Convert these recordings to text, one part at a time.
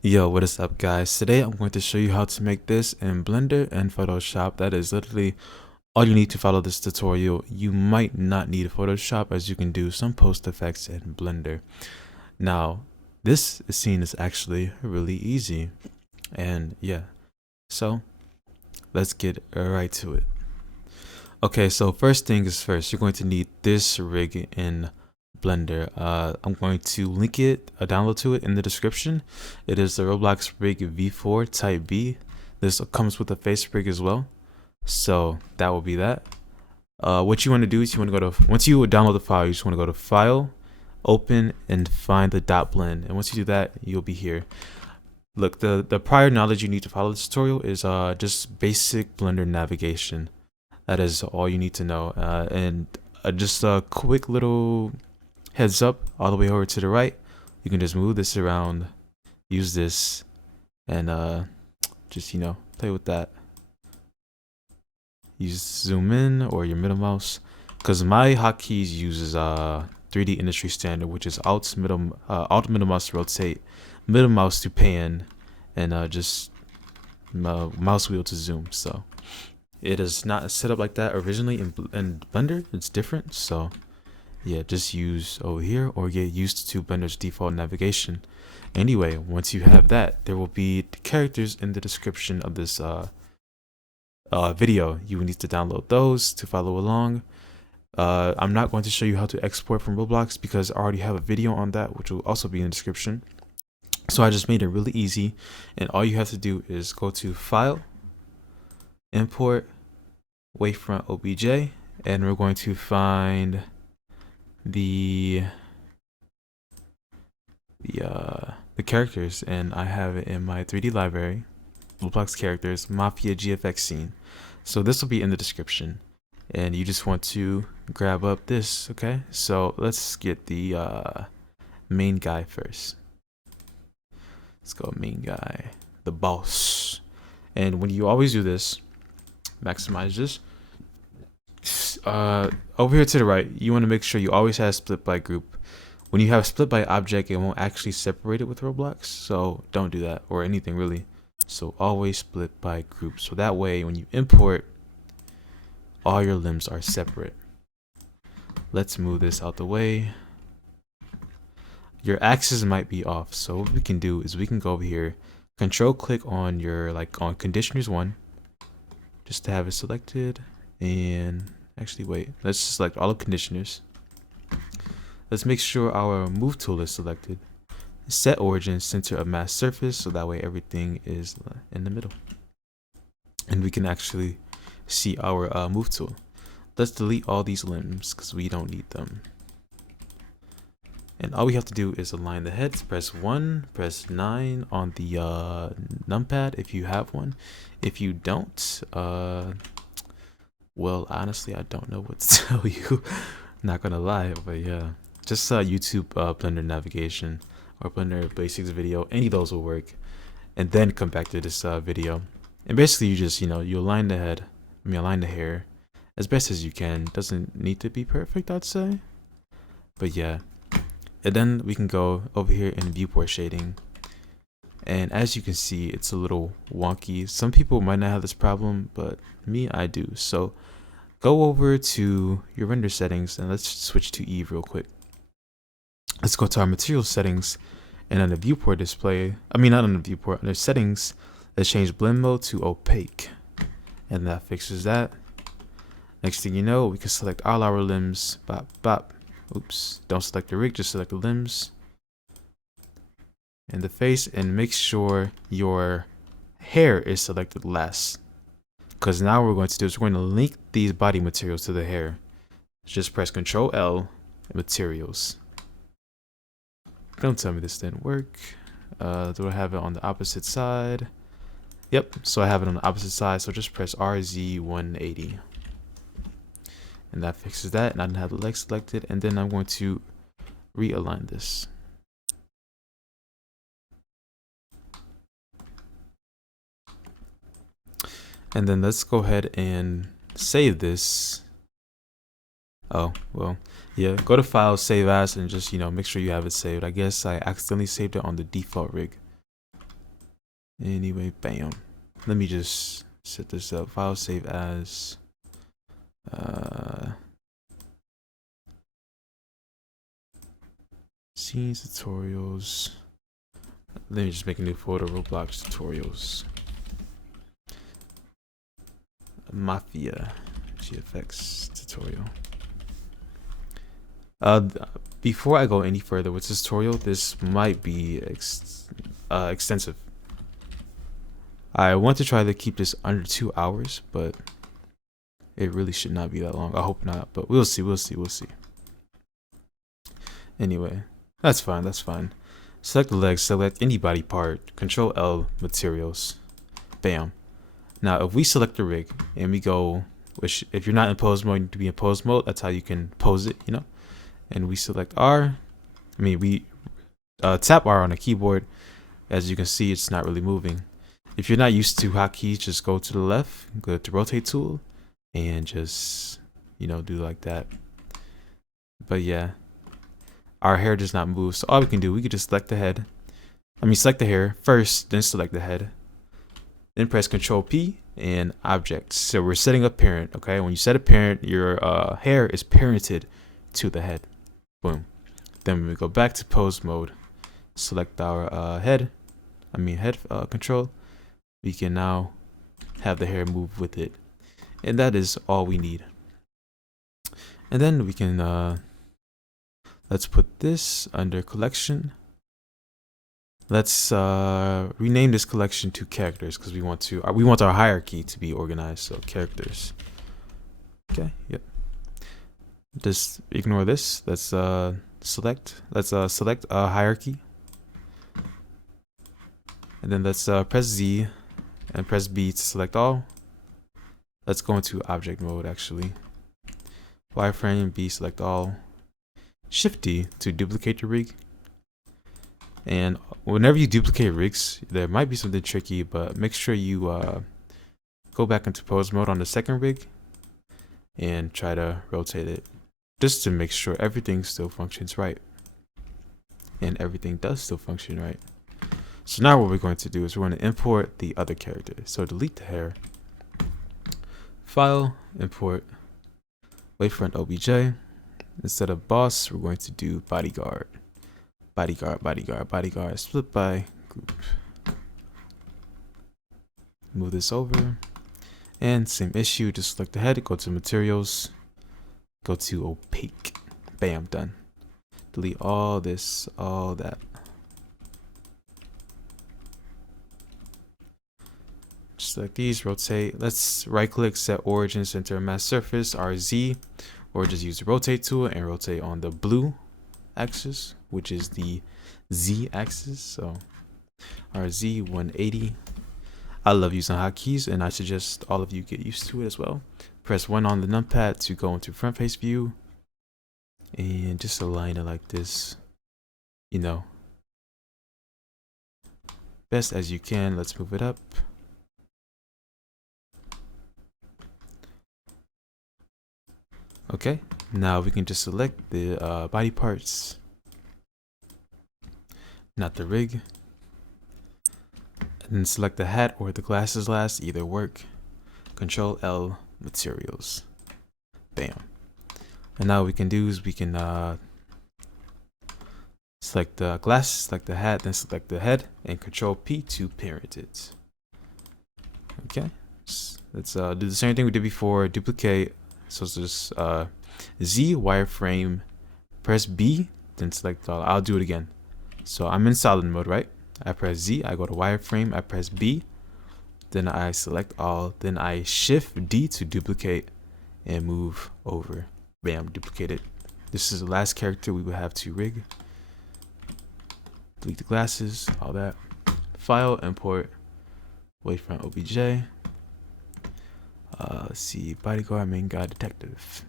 Yo, what is up guys? Today I'm going to show you how to make this in Blender and Photoshop. That is literally all you need to follow this tutorial. You might not need Photoshop, as you can do some post effects in Blender. Now, this scene is actually really easy. And yeah, so let's get right to it. Okay, so first thing is first, you're going to need this rig in Blender. I'm going to link it, a download to it in the description. It is the Roblox Rig V4 Type B. This comes with a face rig as well. So that will be that. What you want to do is you want to go to, once you download the file, you just want to go to File, Open, and find the dot blend. And once you do that, you'll be here. Look, the prior knowledge you need to follow this tutorial is just basic Blender navigation. That is all you need to know. And just a quick little heads up, all the way over to the right, you can just move this around, use this, and just, play with that. Use zoom in or your middle mouse, because my hotkeys uses 3D industry standard, which is alt middle mouse to rotate, middle mouse to pan, and just mouse wheel to zoom. So it is not set up like that originally in Blender. It's different. So yeah, just use over here or get used to Blender's default navigation. Anyway, once you have that, there will be characters in the description of this video. You will need to download those to follow along. I'm not going to show you how to export from Roblox because I already have a video on that, which will also be in the description. So I just made it really easy, and all you have to do is go to File, Import, Wavefront OBJ, and we're going to find the characters, and I have it in my 3D library, Roblox characters, Mafia GFX scene. So this will be in the description, and you just want to grab up this. Okay, so let's get the main guy first. Let's go main guy, the boss. And when you always do this, maximize this. Over here to the right, you want to make sure you always have split by group. When you have split by object, it won't actually separate it with Roblox, so don't do that, or anything really. So always split by group, so that way when you import, all your limbs are separate. Let's move this out the way. Your axis might be off, so what we can do is we can go over here, control click on your, on conditioners 1, just to have it selected. And actually, wait, let's select all the conditioners. Let's make sure our move tool is selected. Set origin center of mass surface, so that way everything is in the middle, and we can actually see our move tool. Let's delete all these limbs because we don't need them. And all we have to do is align the heads. Press 1, press 9 on the numpad if you have one. If you don't, well, honestly, I don't know what to tell you. Not gonna lie, but yeah, just YouTube Blender navigation or Blender basics video. Any of those will work, and then come back to this video. And basically, you just you align the head. Align the hair as best as you can. Doesn't need to be perfect, I'd say, but yeah. And then we can go over here in Viewport Shading. And as you can see, it's a little wonky. Some people might not have this problem, but me, I do. So go over to your render settings and let's switch to Eve real quick. Let's go to our material settings, and on the viewport display, not on the viewport, under settings, let's change blend mode to opaque. And that fixes that. Next thing you know, we can select all our limbs. Bop, bop. Oops, don't select the rig, just select the limbs and the face, and make sure your hair is selected last, because now what we're going to do is we're going to link these body materials to the hair. Just press Ctrl L, materials. Don't tell me this didn't work. Do I have it on the opposite side? Yep, so I have it on the opposite side, so just press RZ180. And that fixes that, and I didn't have the leg selected. And then I'm going to realign this. And then let's go ahead and save this. Oh, well, yeah, go to File, Save As, and just, make sure you have it saved. I guess I accidentally saved it on the default rig. Anyway, bam. Let me just set this up. File save as scenes tutorials. Let me just make a new folder, Roblox tutorials. Mafia GFX tutorial. Before I go any further with this tutorial, this might be extensive. I want to try to keep this under 2 hours, but it really should not be that long. I hope not, but we'll see. Anyway, that's fine. Select the leg, select any body part, Control L, materials, bam. Now, if we select the rig and we go, which if you're not in pose mode, you need to be in pose mode. That's how you can pose it, you know. And we select we tap R on the keyboard. As you can see, it's not really moving. If you're not used to hotkeys, just go to the left, go to rotate tool, and just, do like that. But yeah, our hair does not move. So all we can do, we could just select the head. Select the hair first, then select the head. Then press Control P and objects. So we're setting a parent, okay? When you set a parent, your hair is parented to the head. Boom. Then when we go back to pose mode, select our head control. We can now have the hair move with it. And that is all we need. And then we can, let's put this under collection. Let's rename this collection to characters because we want our hierarchy to be organized. So characters. Okay. Yep. Just ignore this. Let's select. Let's select a hierarchy. And then let's press Z and press B to select all. Let's go into object mode actually. Wireframe B, select all. Shift D to duplicate your rig. And whenever you duplicate rigs, there might be something tricky, but make sure you go back into pose mode on the second rig and try to rotate it just to make sure everything still functions right. And everything does still function right. So now what we're going to do is we're going to import the other character. So delete the hair, file, import, wavefront OBJ. Instead of boss, we're going to do bodyguard. Bodyguard, split by group. Move this over. And same issue, just select the head, go to materials, go to opaque. Bam, done. Delete all this, all that. Select these, rotate. Let's right click, set origin, center, mask surface, RZ, or just use the rotate tool and rotate on the blue axis, which is the Z axis. So RZ 180. I love using hotkeys and I suggest all of you get used to it as well. Press 1 on the numpad to go into front face view and just align it like this, best as you can. Let's move it up. Okay, now we can just select the body parts, not the rig, and then select the hat or the glasses last, either work. Control L, materials, bam. And now what we can do is we can select the glasses, select the hat, then select the head, and Control P to parent it. Okay, let's do the same thing we did before, duplicate. So it's just Z, wireframe, press B, then select all. I'll do it again. So I'm in solid mode, right? I press Z, I go to wireframe, I press B, then I select all, then I shift D to duplicate and move over. Bam, duplicate it. This is the last character we will have to rig. Delete the glasses, all that. File, import, wavefront OBJ. Let's see, bodyguard, main guy, detective.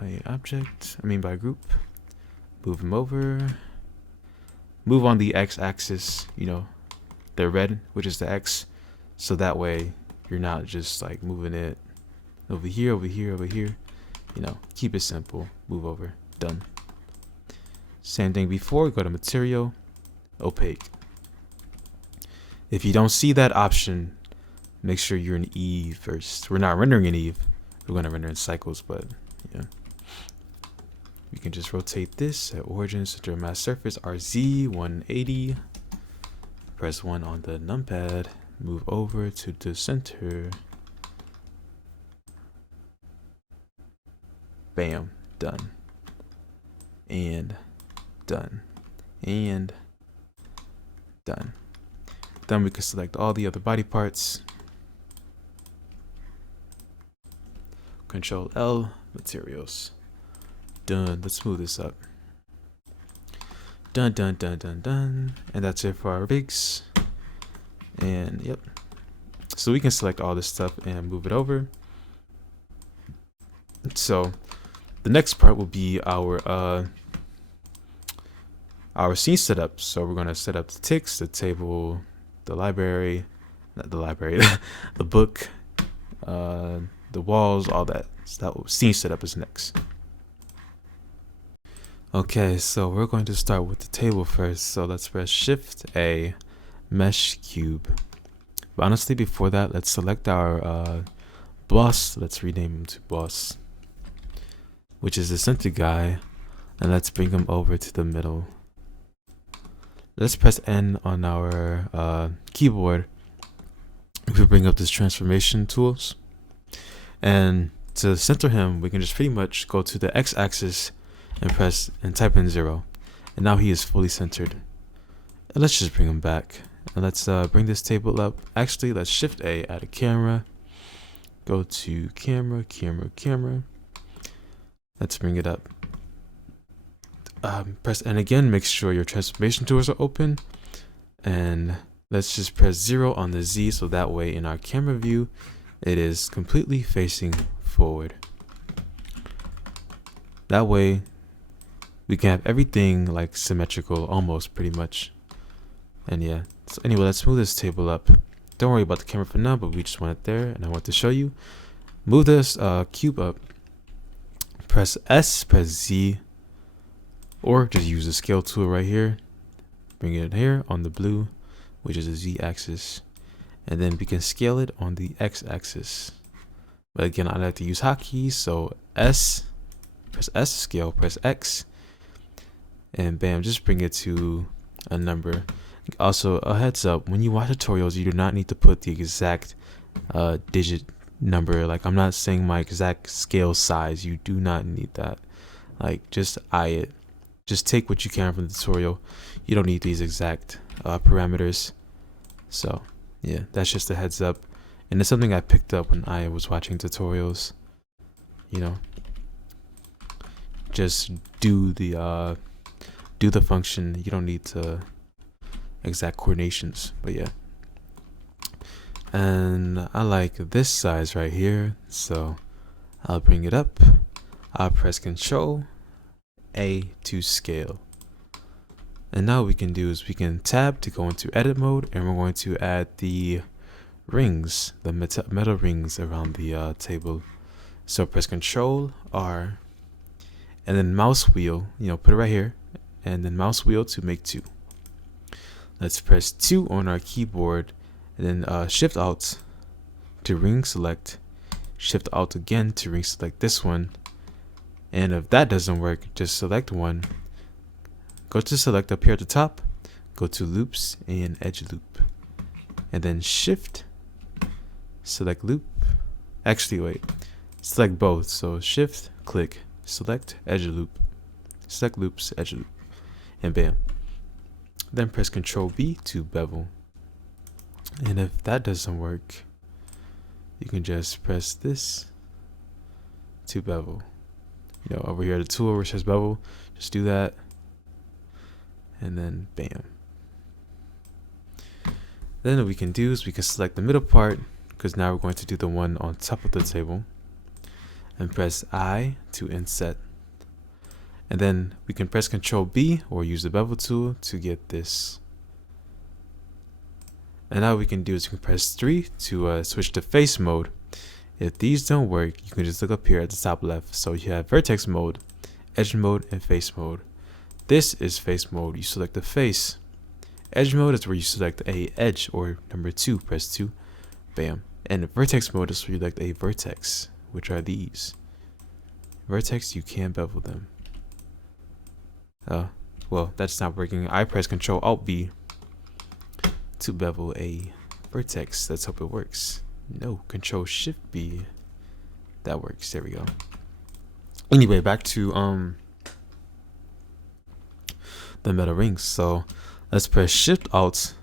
By object, by group. Move him over. Move on the X axis, the red, which is the X. So that way you're not just like moving it over here, over here, over here. Keep it simple. Move over. Done. Same thing before, go to material, opaque. If you don't see that option, make sure you're in Eve first. We're not rendering in Eve. We're going to render in cycles, but yeah. We can just rotate this at origin, center mass surface, RZ 180. Press 1 on the numpad. Move over to the center. Bam. Done. And done. And done. Then we can select all the other body parts. Control L, materials. Done. Let's move this up. Done, done, done, done, done. And that's it for our rigs. And yep. So we can select all this stuff and move it over. So the next part will be our scene setup. So we're gonna set up the ticks, the table, the library, not the library, the book, the walls, all that. So that scene setup is next. Okay, so we're going to start with the table first. So let's press Shift A, Mesh Cube. But honestly, before that, let's select our boss. Let's rename him to boss, which is the center guy, and let's bring him over to the middle. Let's press N on our keyboard. We bring up this transformation tools, and to center him, we can just pretty much go to the x-axis and press and type in 0, and now he is fully centered. And let's just bring him back, and let's bring this table up. Actually, let's Shift A, add a camera, go to camera, camera. Let's bring it up. Press N again, make sure your transformation tools are open, and let's just press 0 on the Z, so that way in our camera view it is completely facing forward. That way we can have everything like symmetrical, almost, pretty much. And yeah, so anyway, let's move this table up. Don't worry about the camera for now, but we just want it there, and I want to show you. Move this cube up, press S, press Z, or just use the scale tool right here. Bring it here on the blue, which is the Z axis, and then we can scale it on the X axis. But again, I like to use hotkeys, so S, press S, scale, press X, and bam, just bring it to a number. Also, a heads up, when you watch tutorials, you do not need to put the exact digit number. Like, I'm not saying my exact scale size. You do not need that. Like, just eye it. Just take what you can from the tutorial. You don't need these exact parameters. So yeah, that's just a heads up, and it's something I picked up when I was watching tutorials. You know, just do the function. You don't need to exact coordinations. But yeah, and I like this size right here, so I'll bring it up. I'll press Control A to scale. And now what we can do is we can tab to go into edit mode, and we're going to add the rings, the metal rings around the table. So press Control R, and then mouse wheel, put it right here, and then mouse wheel to make 2. Let's press 2 on our keyboard, and then Shift Alt to ring select, Shift Alt again to ring select this one. And if that doesn't work, just select one. Go to select up here at the top, go to loops and edge loop, and then shift, select loop. Actually, wait, select both. So shift, click, select edge loop, select loops, edge loop, and bam. Then press Control B to bevel. And if that doesn't work, you can just press this to bevel. Over here the tool where it says bevel, just do that, and then bam. Then what we can do is we can select the middle part, because now we're going to do the one on top of the table, and press I to inset. And then we can press Control B or use the bevel tool to get this. And now what we can do is we can press 3 to switch to face mode. If these don't work, you can just look up here at the top left. So you have vertex mode, edge mode, and face mode. This is face mode. You select the face, Edge mode is where you select a edge, or number 2, press 2, bam. And vertex mode is where you select a vertex, which are these. Vertex, you can bevel them. Well, that's not working. I press Control Alt B to bevel a vertex. Let's hope it works. No, Control Shift B. That works. There we go. Anyway, back to the metal rings. So let's press Shift Alt.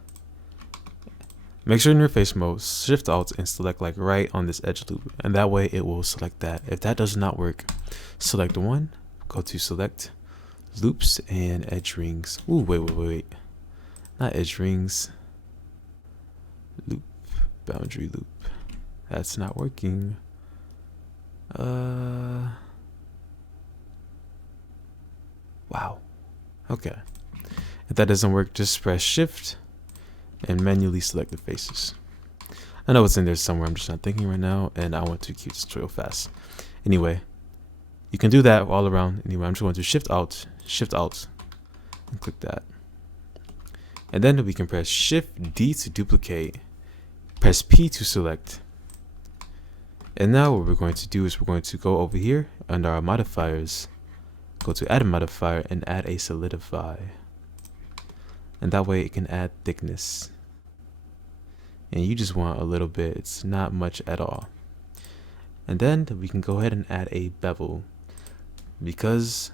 Make sure in your face mode, Shift Alt and select like right on this edge loop, and that way it will select that. If that does not work, select one, go to Select Loops and Edge Rings. Ooh, wait. Not edge rings. Loop, boundary loop. That's not working. Wow. Okay. If that doesn't work, just press Shift and manually select the faces. I know it's in there somewhere, I'm just not thinking right now, and I want to keep this tutorial fast. Anyway, you can do that all around. Anyway, I'm just going to Shift Alt, and click that. And then we can press Shift D to duplicate, press P to select. And now what we're going to do is we're going to go over here under our modifiers, go to Add a Modifier and add a Solidify. And that way it can add thickness. And you just want a little bit, it's not much at all. And then we can go ahead and add a bevel, because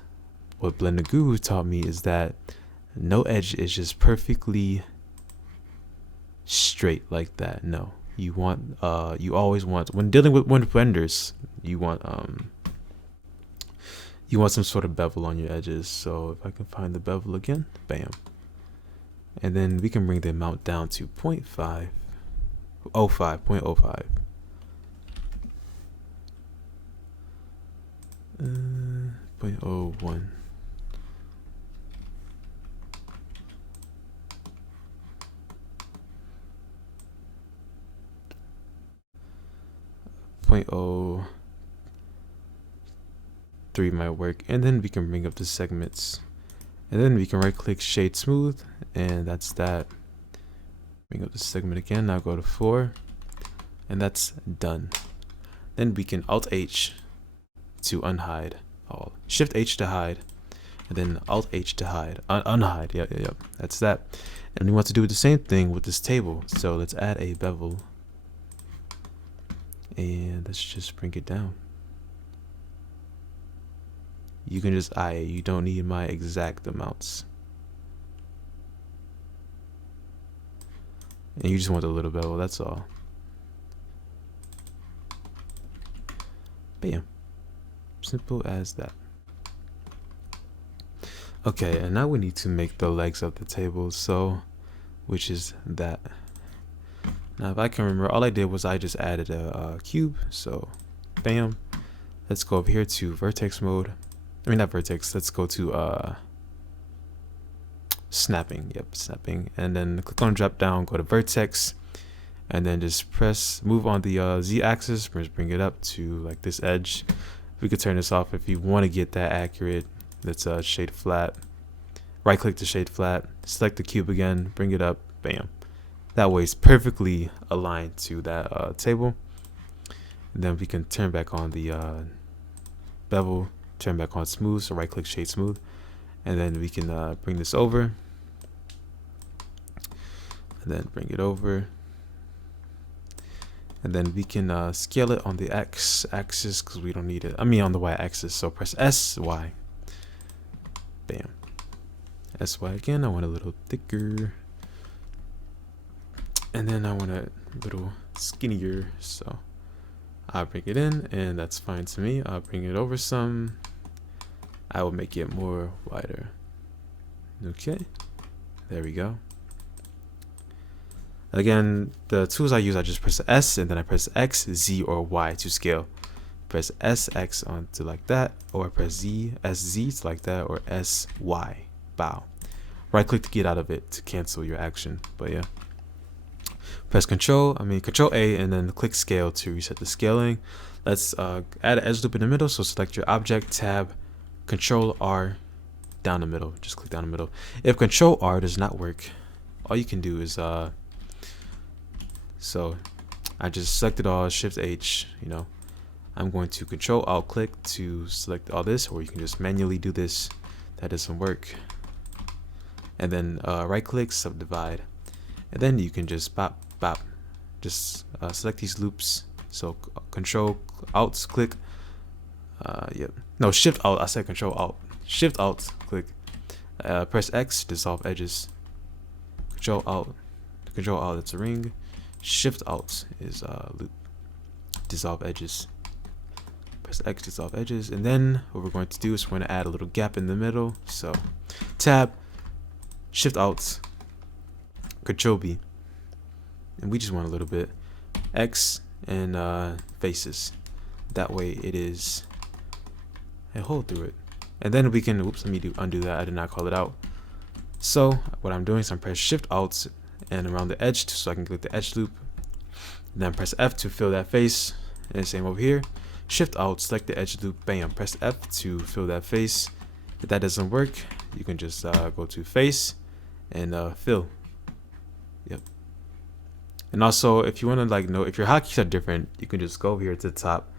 what Blender Guru taught me is that no edge is just perfectly straight like that. No, you want you always want, when dealing with renders, you want some sort of bevel on your edges. So if I can find the bevel again, bam. And then we can bring the amount down to 0.05. 0.01. .03 might work, and then we can bring up the segments, and then we can right click Shade Smooth, and that's that. Bring up the segment again, now go to 4, and that's done. Then we can Alt H to unhide all, Shift H to hide, and then Alt H to hide, unhide. Yep, that's that. And we want to do the same thing with this table, so let's add a bevel, and let's just bring it down. You can just you don't need my exact amounts. And you just want a little bevel, that's all. Bam. Simple as that. Okay, and now we need to make the legs of the table, so, which is that. Now if I can remember, all I did was I just added a cube, so bam. Let's go over here to vertex mode. I mean, not vertex, let's go to snapping. Yep, snapping. And then click on drop down, go to vertex, and then just move on the Z axis, bring it up to like this edge. We could turn this off if you want to get that accurate. Let's shade flat. Right click to shade flat, select the cube again, bring it up, bam. That way it's perfectly aligned to that table. And then we can turn back on the bevel, turn back on smooth, so right click shade smooth, and then we can bring this over, and then bring it over, and then we can scale it on the X axis because we don't need it, on the Y axis, so press S, Y, bam, S, Y again. I want a little thicker, and then I want a little skinnier, so I'll bring it in, and that's fine to me. I'll bring it over some. I will make it more wider. Okay, there we go. Again, the tools I use, I just press S, and then I press X, Z, or Y to scale. Press S, X onto like that, or press Z, S, Z to like that, or S, Y, bow. Right click to get out of it to cancel your action, but yeah. Press Control A, and then click Scale to reset the scaling. Let's add an edge loop in the middle, so select your object, tab, Control R, down the middle. Just click down the middle. If Control R does not work, all you can do is so I just selected all, Shift H, you know. I'm going to Control Alt click to select all this, or you can just manually do this. That doesn't work. And then right click, subdivide, and then you can just bop bop, just select these loops. So Control Alt click, yep, no, Shift Alt, I said Control Alt, Shift Alt click, press X, dissolve edges. Control Alt, that's a ring. Shift Alt is loop, dissolve edges. Press X, dissolve edges, and then what we're going to do is we're going to add a little gap in the middle. So Tab, Shift Alt, Control B, and we just want a little bit X and faces. That way it is a hole through it, and then we can, oops, let me undo that. I did not call it out. So what I'm doing is I'm press Shift Alt and around the edge so I can click the edge loop. And then press F to fill that face, and same over here. Shift Alt, select the edge loop, bam, press F to fill that face. If that doesn't work, you can just go to face and fill. Yep. And also, if you want to like know if your hotkeys are different, you can just go over here to the top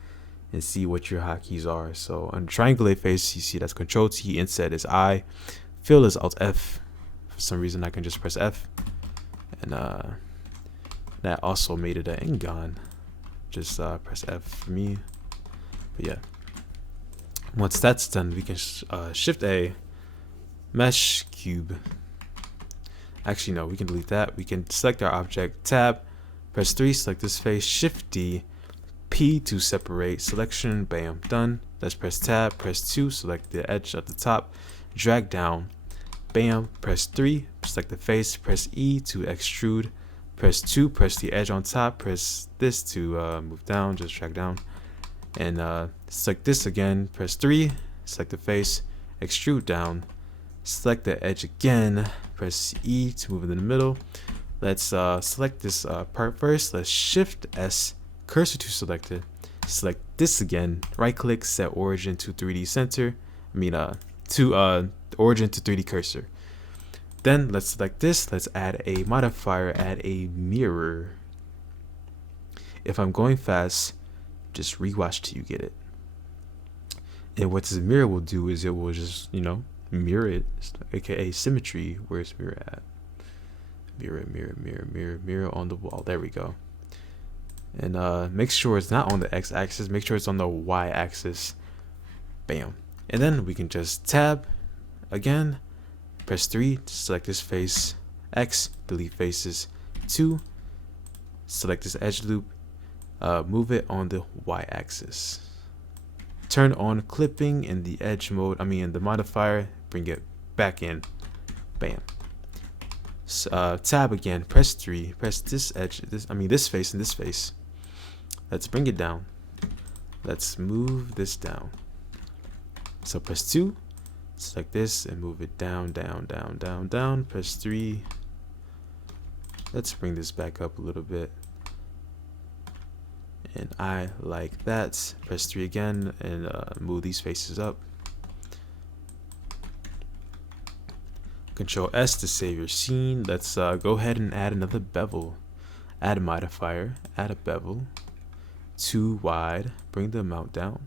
and see what your hotkeys are. So on triangulate face, you see that's Control T, inset is I, fill is Alt F. For some reason, I can just press F, and that also made it an N-gon. Just press F for me. But yeah, once that's done, we can Shift A, mesh cube. Actually, no, we can delete that. We can select our object, Tab, press 3, select this face, Shift D, P to separate, selection, bam, done. Let's press Tab, press 2, select the edge at the top, drag down, bam, press 3, select the face, press E to extrude, press 2, press the edge on top, press this to move down, just drag down. And select this again, press 3, select the face, extrude down, select the edge again, press E to move it in the middle. Let's select this part first. Let's Shift S, cursor to selected, select this again, right click, set origin to 3D center, to origin to 3D cursor. Then let's select this, let's add a modifier, add a mirror. If I'm going fast, just rewatch till you get it. And what this mirror will do is it will just, you know, mirror it, aka symmetry. Where's mirror at? Mirror, mirror, mirror, mirror, mirror on the wall. There we go. And make sure it's not on the x-axis, make sure it's on the y-axis. Bam. And then we can just tab again, press 3, select this face, X, delete faces, 2, select this edge loop, move it on the y-axis. Turn on clipping in the edge mode, in the modifier, bring it back in, bam. Tab again, press 3, press this edge, this face and this face. Let's bring it down. Let's move this down. So press 2, select this and move it down, down, down, down, down. Press 3. Let's bring this back up a little bit. And I like that. Press 3 again and move these faces up. Control S to save your scene. Let's go ahead and add another bevel. Add a modifier, add a bevel. 2 wide, bring the amount down.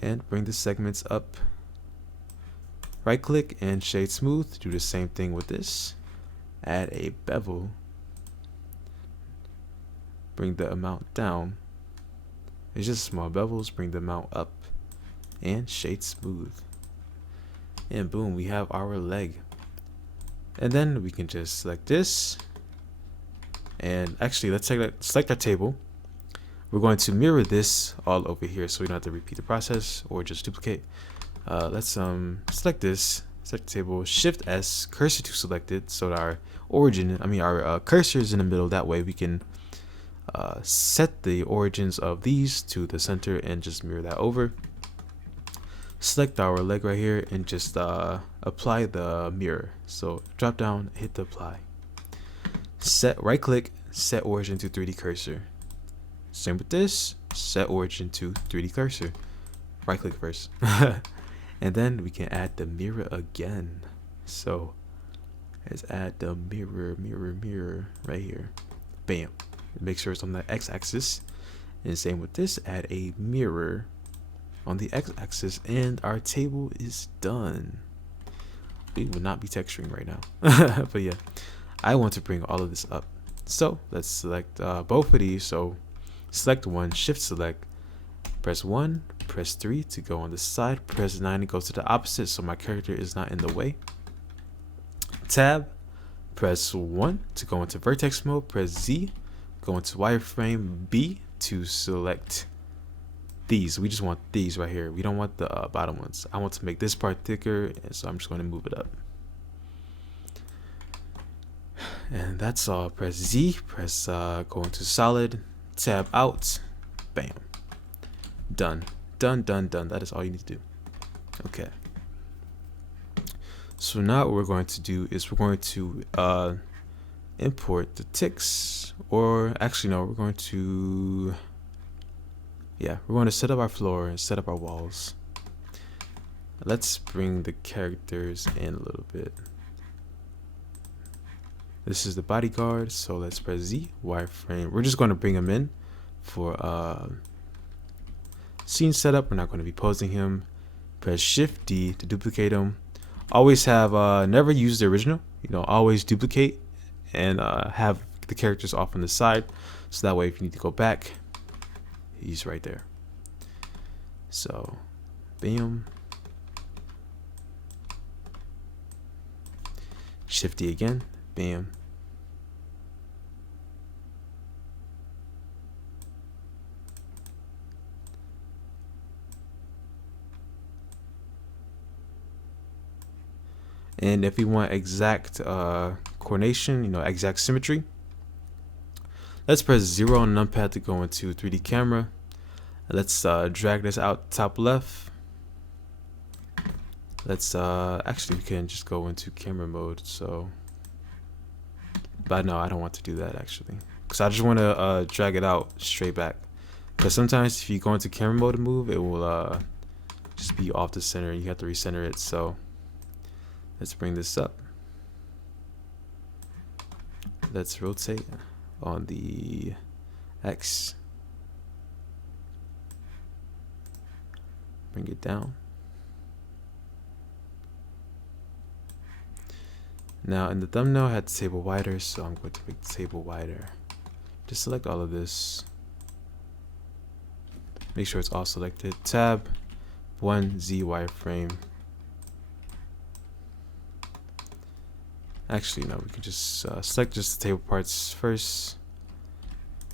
And bring the segments up. Right click and shade smooth. Do the same thing with this. Add a bevel. Bring the amount down. It's just small bevels. Bring the amount up. And shade smooth. And boom, we have our leg. And then we can just select this. And actually, let's select our table. We're going to mirror this all over here so we don't have to repeat the process or just duplicate. Let's select this, select the table, Shift S, cursor to selected, so that our origin, our cursor is in the middle. That way we can set the origins of these to the center and just mirror that over. Select our leg right here and just apply the mirror. So drop down, hit the apply. Set, right click, set origin to 3D cursor. Same with this, set origin to 3D cursor. Right click first. And then we can add the mirror again. So let's add the mirror right here. Bam. Make sure it's on the x-axis. And same with this, add a mirror on the x-axis, and our table is done. We will not be texturing right now. But yeah, I want to bring all of this up. So let's select both of these. So select one, shift select, press 1, press 3 to go on the side, press 9 to go to the opposite so my character is not in the way. Tab, press 1 to go into vertex mode, press Z, go into wireframe, B to select these. We just want these right here. We don't want the bottom ones. I want to make this part thicker, and so I'm just going to move it up. And that's all. Press Z, press go into solid, tab out, bam. Done. Done. That is all you need to do. Okay. So now what we're going to do is we're going to import the ticks, or actually no, we're going to set up our floor and set up our walls. Let's bring the characters in a little bit. This is the bodyguard, so let's press Z, wireframe. We're just going to bring him in for scene setup. We're not going to be posing him. Press Shift D to duplicate him. Always have never use the original, always duplicate and have the characters off on the side, so that way if you need to go back, he's right there. So bam, Shift D again, bam. And if you want exact coordination, exact symmetry, let's press 0 on numpad to go into 3D camera. Let's drag this out top left. Let's actually we can just go into camera mode. So, but no, I don't want to do that actually, because I just want to drag it out straight back. Because sometimes if you go into camera mode to move, it will just be off the center. You have to recenter it. So let's bring this up. Let's rotate on the X. Bring it down. Now in the thumbnail I had the table wider, so I'm going to make the table wider. Just select all of this. Make sure it's all selected. Tab 1 Z wireframe. Actually, no, we can just select just the table parts first.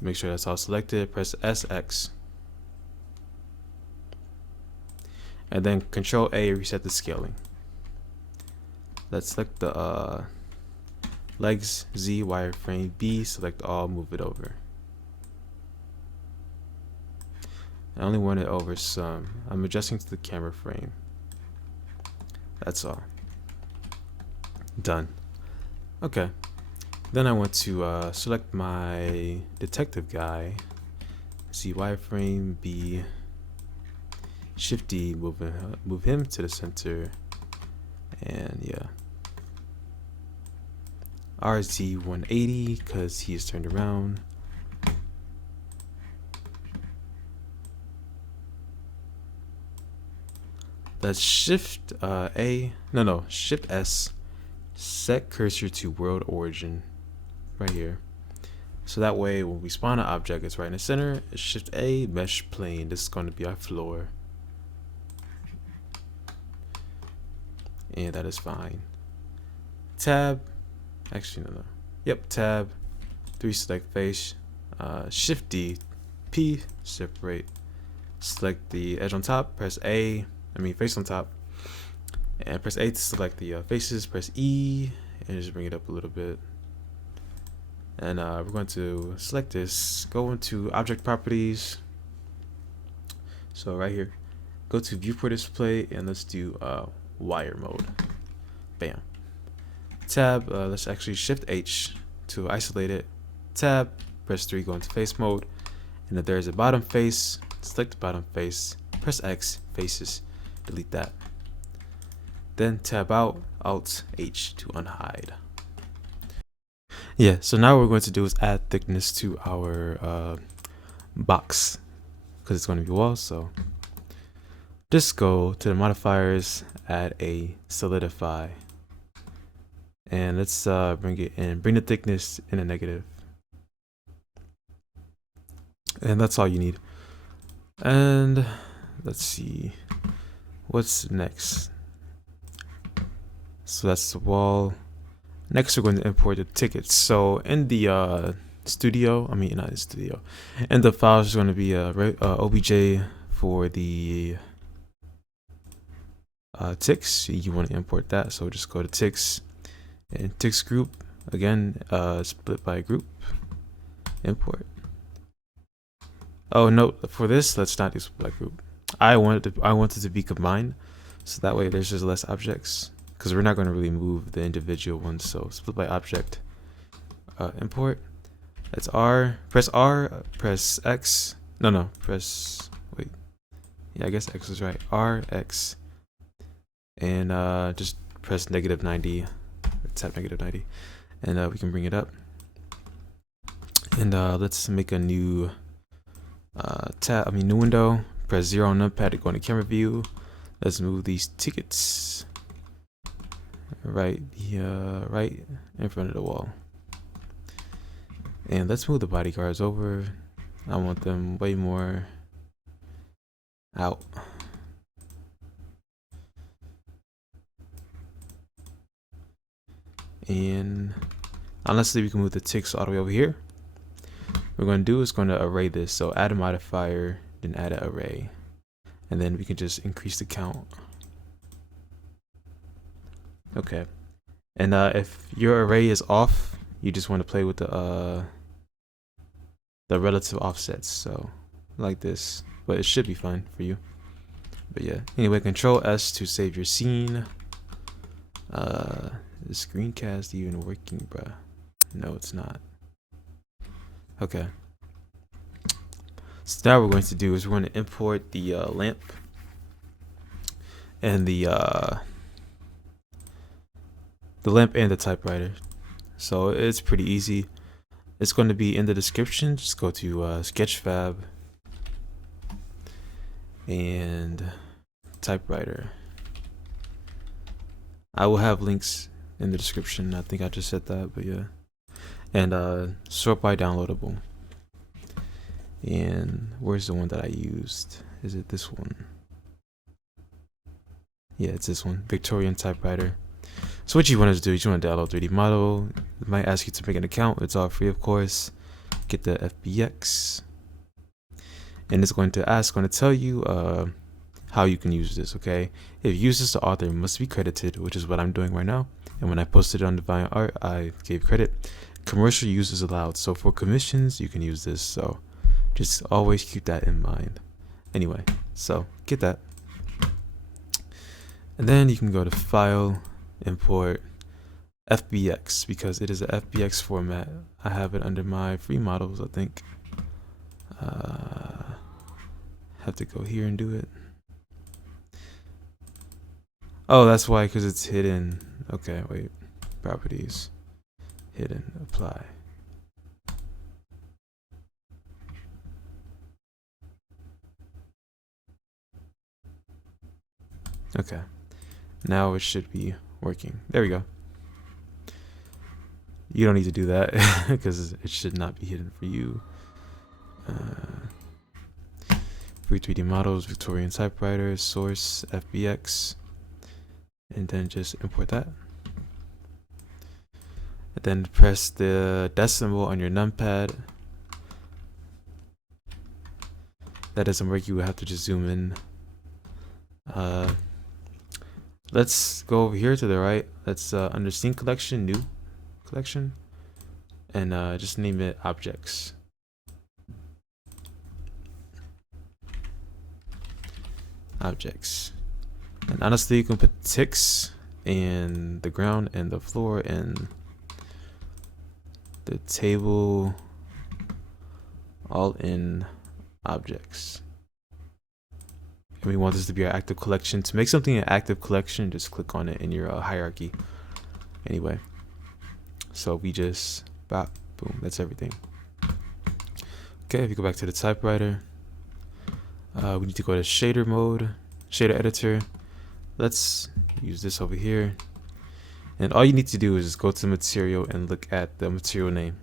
Make sure that's all selected. Press SX. And then Control A, reset the scaling. Let's select the legs, Z, wireframe, B, select all, move it over. I only want it over some. I'm adjusting to the camera frame. That's all. Done. Okay, then I want to select my detective guy, Z wireframe, B, Shift D, move him to the center, and yeah, RZ 180 because he is turned around. Let's Shift Shift S. Set cursor to world origin right here, so that way when we spawn an object, it's right in the center. Shift A, mesh plane. This is going to be our floor, and that is fine. Tab, actually no. Yep, tab 3, select face. Shift D, P, separate. Select the edge on top. Press A. Face on top. And press A to select the faces, press E, and just bring it up a little bit. And we're going to select this, go into object properties. So right here, go to viewport display, and let's do wire mode. Bam. Tab, let's actually Shift H to isolate it. Tab, press 3, go into face mode. And if there's a bottom face, select the bottom face, press X, faces, delete that. then tab out, Alt H to unhide. Yeah, so now what we're going to do is add thickness to our box, because it's going to be walls. So just go to the modifiers, add a Solidify, and let's bring it in, bring the thickness in a negative, and that's all you need. And let's see what's next. So that's the wall. Next, we're going to import the tickets. So in the studio, in the files is going to be obj for the ticks. You want to import that, so just go to ticks and ticks group again, split by group, import. Oh no, for this let's not do split by group. I want it to be combined, so that way there's just less objects, because we're not going to really move the individual ones. So split by object, import. That's R. Press R. Press X. No. Press. Wait. Yeah, I guess X is right. R X. And just press -90. Tap -90, and we can bring it up. And let's make a new new window. Press 0 on numpad to go into camera view. Let's move these tickets right in front of the wall, and let's move the bodyguards over. I want them way more out. And honestly, we can move the ticks all the way over here. What we're going to do is going to array this. So add a modifier, then add an array, and then we can just increase the count. Okay. And if your array is off, you just want to play with the relative offsets. So like this, but it should be fine for you. But yeah. Anyway, Control S to save your scene. Is screencast even working, bruh? No, it's not. Okay. So now what we're going to do is we're going to import the lamp and the lamp and the typewriter. So it's pretty easy. It's going to be in the description. Just go to Sketchfab and typewriter. I will have links in the description. I think I just said that, but yeah. And sort by downloadable. And where's the one that I used? Is it this one? Yeah, it's this one, Victorian typewriter. So what you want to do is you want to download 3D model. It might ask you to make an account. It's all free, of course. Get the FBX, and it's going to tell you how you can use this. Okay, if you use this, the author must be credited, which is what I'm doing right now. And when I posted it on Divine Art, I gave credit. Commercial use is allowed, so for commissions you can use this. So just always keep that in mind. Anyway, so get that, and then you can go to File, Import FBX, because it is a FBX format. I have it under my free models, I think. Have to go here and do it. Oh, that's why, because it's hidden. Okay, wait. Properties. Hidden. Apply. Okay. Now it should be working. There we go. You don't need to do that because it should not be hidden for you. Free 3D models, Victorian typewriter, source, FBX, and then just import that. And then press the decimal on your numpad. That doesn't work, you will have to just zoom in. Let's go over here to the right. Let's under scene collection, new collection, and just name it objects. Objects. And honestly, you can put ticks and the ground and the floor and the table all in objects. and we want this to be our active collection. To make something an active collection, just click on it in your hierarchy. Anyway, so we just bop, boom, that's everything. Okay, if you go back to the typewriter, we need to go to shader mode, shader editor. Let's use this over here. And all you need to do is just go to material and look at the material name.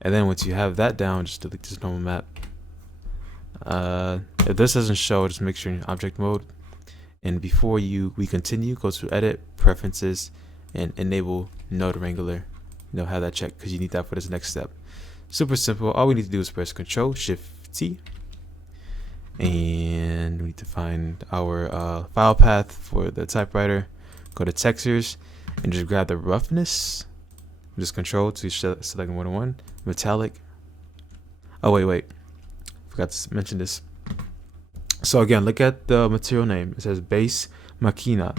And then once you have that down, just delete this normal map. If this doesn't show, just make sure you're in object mode. And before we continue, go to edit, preferences, and enable node Wrangler. You know, have that checked because you need that for this next step. Super simple. All we need to do is press Ctrl-Shift-T. And we need to find our file path for the typewriter. Go to textures and just grab the roughness. Just control to select 101. Metallic. Oh, wait. Forgot to mention this. So again, look at the material name. It says base machina.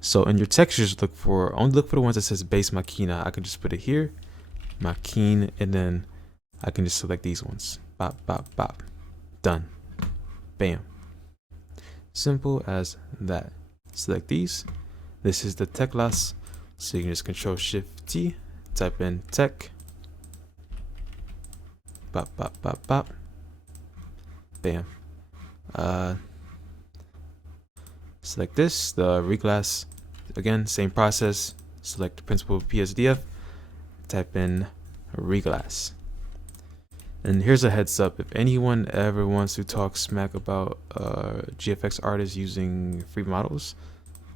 So in your textures, only look for the ones that says base machina. I can just put it here, machine, and then I can just select these ones. Bop, bop, bop. Done. Bam. Simple as that. Select these. This is the teclas. So you can just Ctrl-Shift-T, type in tech. Bop, bop, bop, bop. Bam. Select this, the reglass. Again, same process. Select the principal PSDF. Type in reglass. And here's a heads up: if anyone ever wants to talk smack about GFX artists using free models,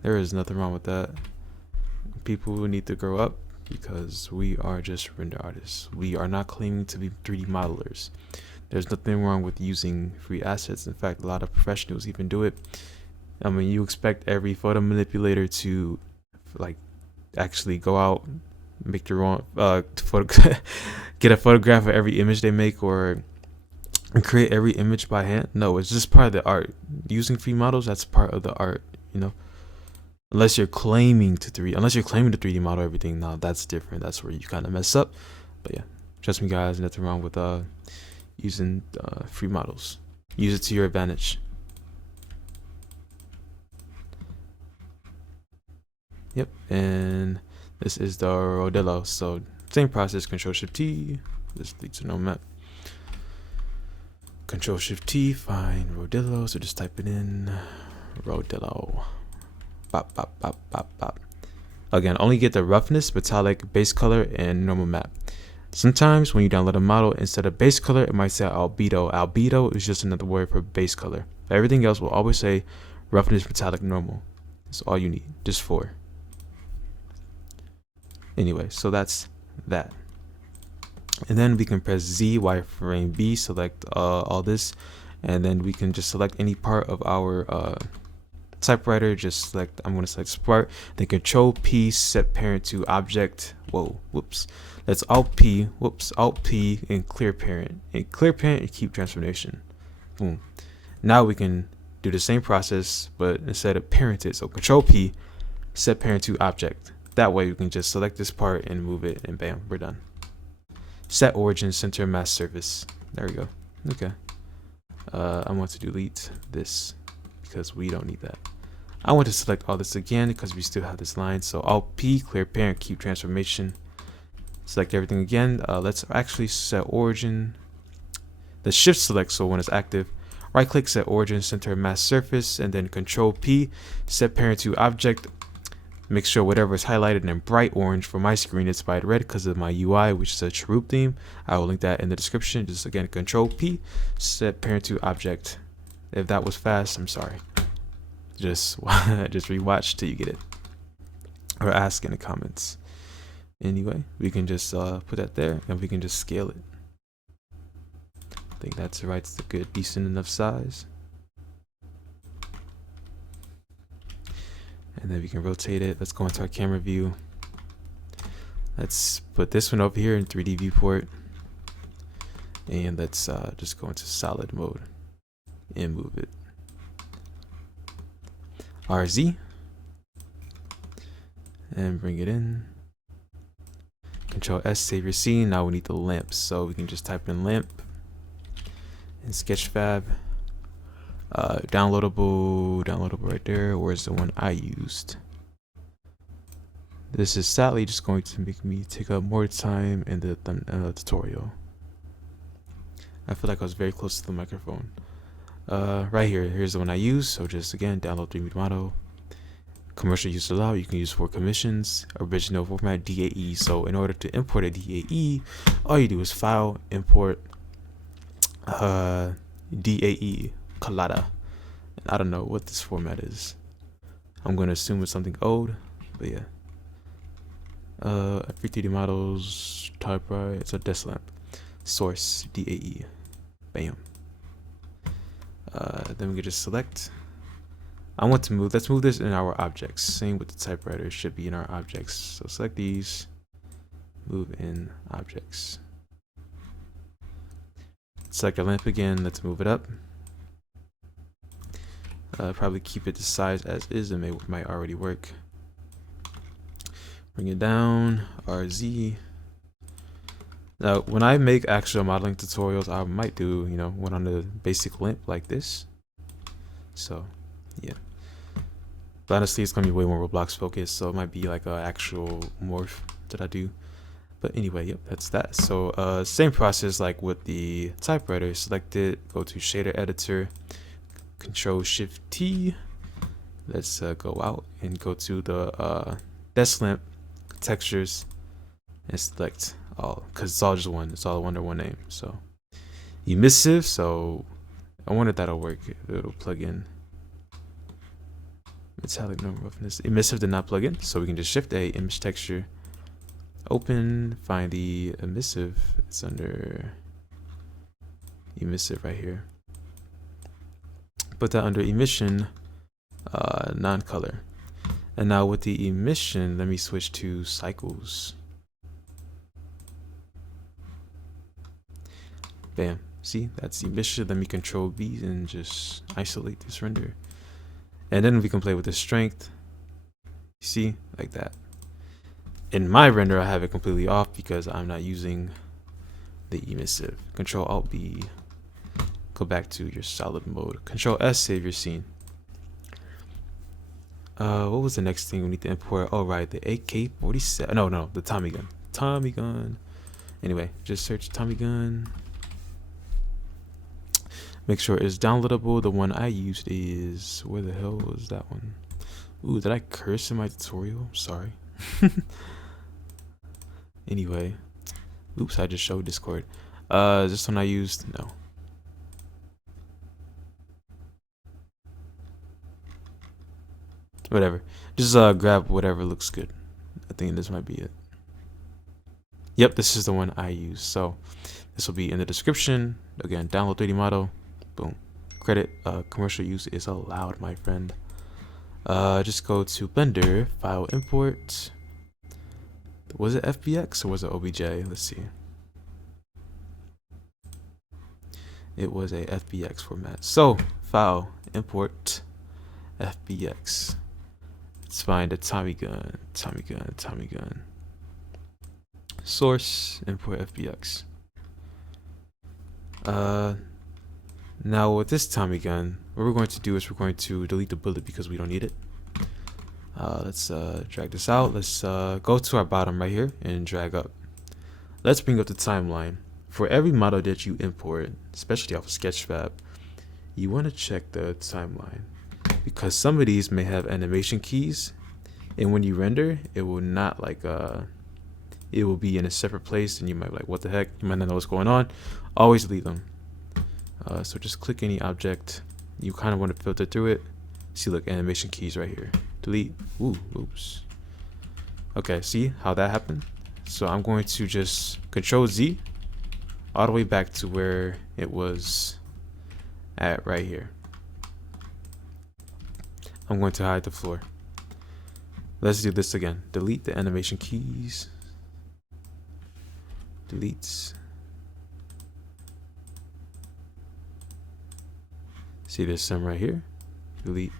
there is nothing wrong with that. People need to grow up because we are just render artists. We are not claiming to be 3D modelers. There's nothing wrong with using free assets. In fact, a lot of professionals even do it. I mean, you expect every photo manipulator to like actually go out, make their own get a photograph of every image they make, or create every image by hand. No, it's just part of the art. Using free models, that's part of the art, you know. Unless you're claiming to 3D model everything, now that's different. That's where you kind of mess up. But yeah, trust me, guys, nothing wrong with using free models. Use it to your advantage. Yep, and this is the Rodillo. So same process, Ctrl-Shift-T. This leads to no map. Ctrl-Shift-T, find Rodillo. So just type it in, Rodillo. Bop, bop, bop, bop, bop. Again, only get the roughness, metallic, base color, and normal map. Sometimes when you download a model, instead of base color, it might say albedo. Albedo is just another word for base color. Everything else will always say roughness, metallic, normal. That's all you need, just 4. Anyway, so that's that. And then we can press Z, wireframe B, select all this, and then we can just select any part of our typewriter. Just select, I'm going to select Spark, then Control P, set parent to object. Whoa, whoops. Let's Alt P, Alt P, and clear parent. And clear parent and keep transformation. Boom. Now we can do the same process, but instead of parented, so Control P, set parent to object. That way we can just select this part and move it, and bam, we're done. Set origin, center, mask surface. There we go. Okay. I want to delete this because we don't need that. I want to select all this again because we still have this line. So Alt P, clear parent, keep transformation. Select everything again. Let's actually set origin. The shift select, so when it's active. Right click, set origin, center, mask surface, and then Control P, set parent to object. Make sure whatever is highlighted in bright orange for my screen is by red because of my UI, which is a Cherub theme. I will link that in the description. Just again, Control P, set parent to object. If that was fast, I'm sorry. Just rewatch till you get it, or ask in the comments. Anyway, we can just put that there, and we can just scale it. I think that's right. It's a good, decent enough size. And then we can rotate it. Let's go into our camera view. Let's put this one over here in 3D viewport. And let's just go into solid mode and move it. RZ. And bring it in. Control S, save your scene. Now we need the lamp. So we can just type in lamp and Sketchfab. Downloadable right there. Where's the one I used? This is sadly just going to make me take up more time in the tutorial. I feel like I was very close to the microphone. Right here, here's the one I use. So just again, download 3D model. Commercial use allowed. You can use for commissions. Original format DAE. So in order to import a DAE, all you do is file, import DAE colada. And I don't know what this format is. I'm going to assume it's something old, but yeah. Free 3D models, Typewriter, it's a desk lamp. Source, DAE. Bam. Then we can just select. I want to move, let's move this in our objects. Same with the typewriter, it should be in our objects. So select these, move in objects. Select our lamp again, let's move it up. Probably keep it the size as is, and it might already work. Bring it down, RZ. Now, when I make actual modeling tutorials, I might do, you know, one on the basic lamp like this. So, yeah. But honestly, it's gonna be way more Roblox focused, so it might be like an actual morph that I do. But anyway, yep, that's that. So, same process like with the typewriter. Select it, go to shader editor, Control-Shift-T. Let's go out and go to the desk lamp textures and select all, because it's all just one. It's all under one name. So emissive. So I wonder if that'll work. It'll plug in. Metallic no roughness. Emissive did not plug in, so we can just shift A, image texture, open, find the emissive. It's under emissive right here. Put that under emission, non-color. And now with the emission, let me switch to cycles. Bam. See, that's emission. Let me control B and just isolate this render. And then we can play with the strength. See, like that. In my render, I have it completely off because I'm not using the emissive. Control Alt B. Go back to your solid mode. Control S, save your scene. What was the next thing we need to import? Oh, right, the AK-47. No, the Tommy gun. Tommy gun. Anyway, just search Tommy gun. Make sure it's downloadable. The one I used is, where the hell was that one? Ooh, did I curse in my tutorial? Sorry. Anyway, oops, I just showed Discord. This one I used, no. Whatever, just grab whatever looks good. I think this might be it. Yep, this is the one I use. So this will be in the description. Again, download 3D model. Boom. Credit, commercial use is allowed, my friend. Just go to Blender, file import. Was it FBX or was it OBJ? Let's see. It was a FBX format. So file import FBX. Let's find a Tommy gun. Source, import FBX. Now with this Tommy gun, what we're going to do is we're going to delete the bullet because we don't need it. Let's drag this out. Let's go to our bottom right here and drag up. Let's bring up the timeline. For every model that you import, especially off of Sketchfab, you want to check the timeline, because some of these may have animation keys, and when you render, it will not like it will be in a separate place, and you might be like, what the heck? You might not know what's going on. Always delete them. So just click any object. You kind of want to filter through it. See, look, animation keys right here. Delete. Ooh, oops. Okay, see how that happened? So I'm going to just Control Z all the way back to where it was at right here. I'm going to hide the floor. Let's do this again. Delete the animation keys. Delete. See, there's some right here. Delete.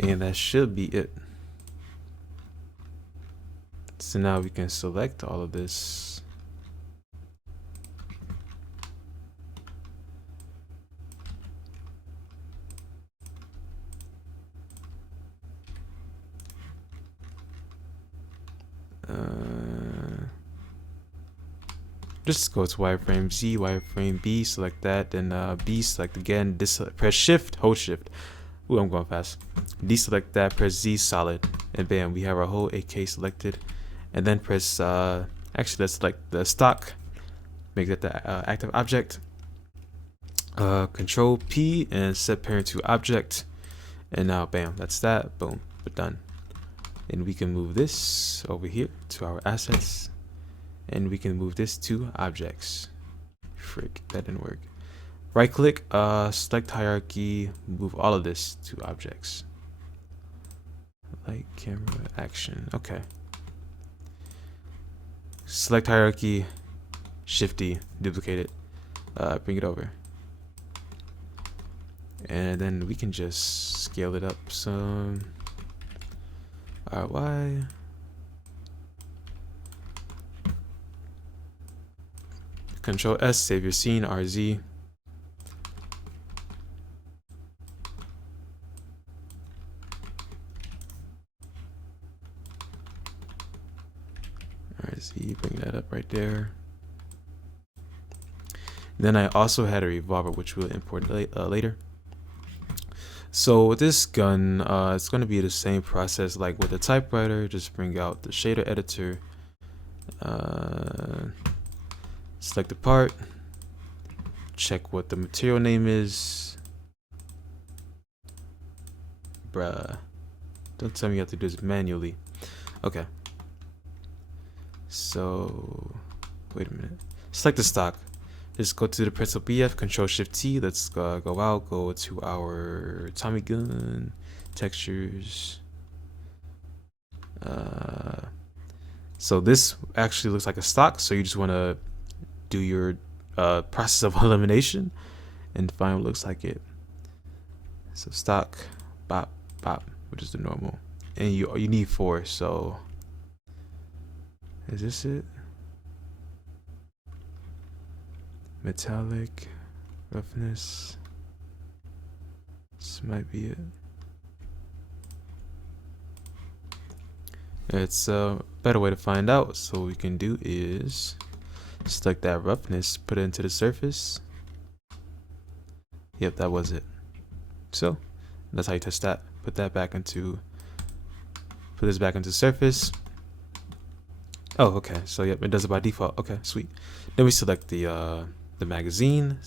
And that should be it. So now we can select all of this. Just go to wireframe Z, wireframe B, select that, then B, select again, press shift, hold shift. Ooh, I'm going fast. Deselect that, press Z, solid, and bam, we have our whole 8K selected. And then press, actually let's select the stock, make that the active object. Control P and set parent to object. And now bam, that's that, boom, we're done. And we can move this over here to our assets. And we can move this to objects. Frick, that didn't work. Right click, select hierarchy, move all of this to objects. Light, camera, action, okay. Select hierarchy, shift D, duplicate it, bring it over. And then we can just scale it up some. RY. Control S, save your scene, RZ. RZ, bring that up right there. Then I also had a revolver, which we'll import later. So with this gun, it's going to be the same process like with the typewriter. Just bring out the shader editor. Select the part, check what the material name is. Bruh, don't tell me you have to do this manually. Okay, so wait a minute, select the stock, just go to the principal BF, control shift T. Let's go out, go to our Tommy gun, textures. So this actually looks like a stock, so you just want to do your process of elimination and find what looks like it. So stock, bop, bop, which is the normal, and you need 4. So is this it? Metallic, roughness. This might be it. It's a better way to find out. So what we can do is select that roughness, put it into the surface. Yep, that was it. So that's how you test that. Put this back into surface. Oh, okay. So yep, it does it by default. Okay, sweet. Then we select the magazine.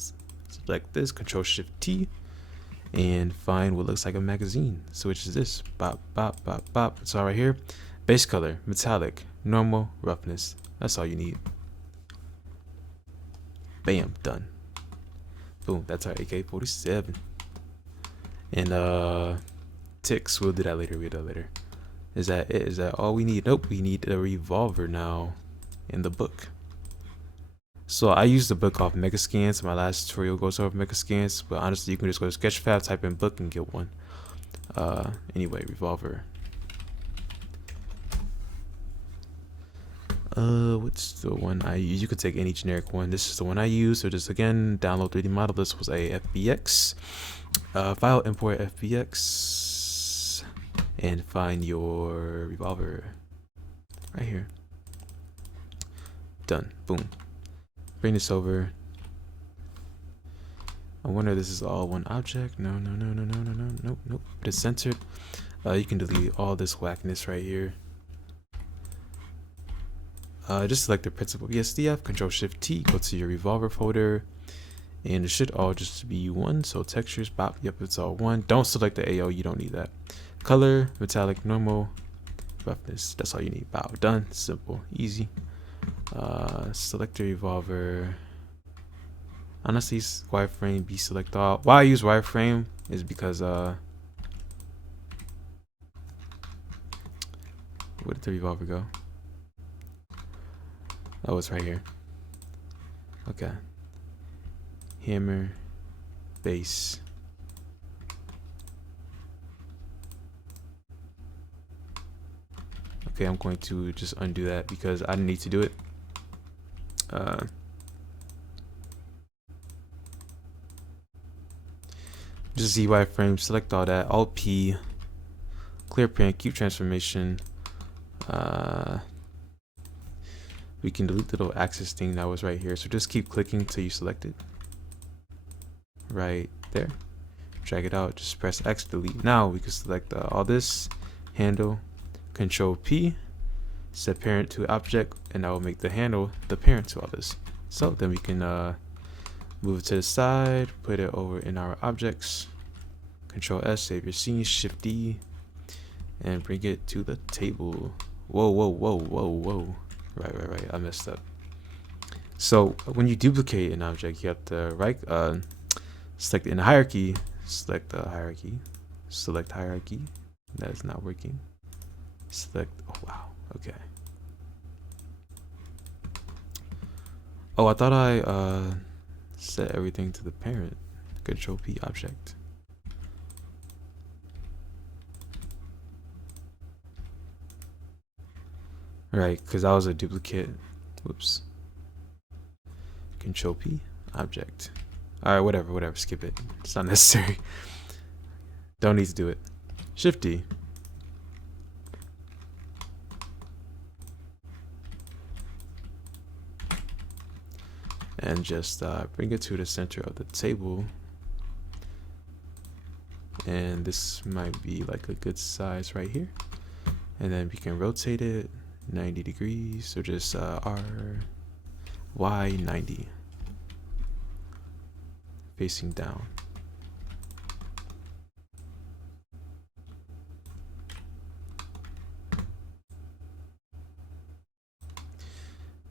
Select this, Control Shift T, and find what looks like a magazine. So which is this? Bop, bop, bop, bop. It's all right here. Base color, metallic, normal, roughness. That's all you need. Bam, done. Boom, that's our AK-47. And ticks, we'll do that later. Is that it? Is that all we need? Nope, we need a revolver now in the book. So I used the book off Megascans. My last tutorial goes over Megascans, but honestly you can just go to Sketchfab, type in book, and get one. Anyway, revolver. What's the one I use? You could take any generic one. This is the one I use. So just again, download 3D model. This was a FBX. File, import FBX, and find your revolver right here. Done. Boom. Bring this over. I wonder if this is all one object. No. Nope. But it's centered. You can delete all this whackness right here. Just select the principal BSDF, Control Shift T, go to your revolver folder, and it should all just be one. So textures, bop, yep, it's all one. Don't select the AO, you don't need that. Color, metallic, normal, roughness, that's all you need. Bow, done, simple, easy. Select the revolver. Honestly, wireframe, B select all. Why I use wireframe is because where did the revolver go? Oh, it's right here. Okay. Hammer, base. okay, I'm going to just undo that because I didn't need to do it. Just ZY frame, select all that, Alt P, clear parent, keep transformation. We can delete the little axis thing that was right here. So just keep clicking till you select it. Right there. Drag it out, just press X, delete. Now we can select all this, handle, Control P, set parent to object, and that will make the handle the parent to all this. So then we can move it to the side, put it over in our objects, Control S, save your scene, Shift D, and bring it to the table. Whoa, whoa, whoa, whoa, whoa. Right, I messed up. So when you duplicate an object, you have to select in the hierarchy, select the hierarchy, select hierarchy. That is not working. Select, oh wow, okay. Oh, I thought I set everything to the parent. Control P object. Right, because that was a duplicate. Whoops. Control P object. Alright, whatever, skip it. It's not necessary. Don't need to do it. Shift D. And just bring it to the center of the table. And this might be like a good size right here. And then we can rotate it 90 degrees. So just R, Y 90. Facing down.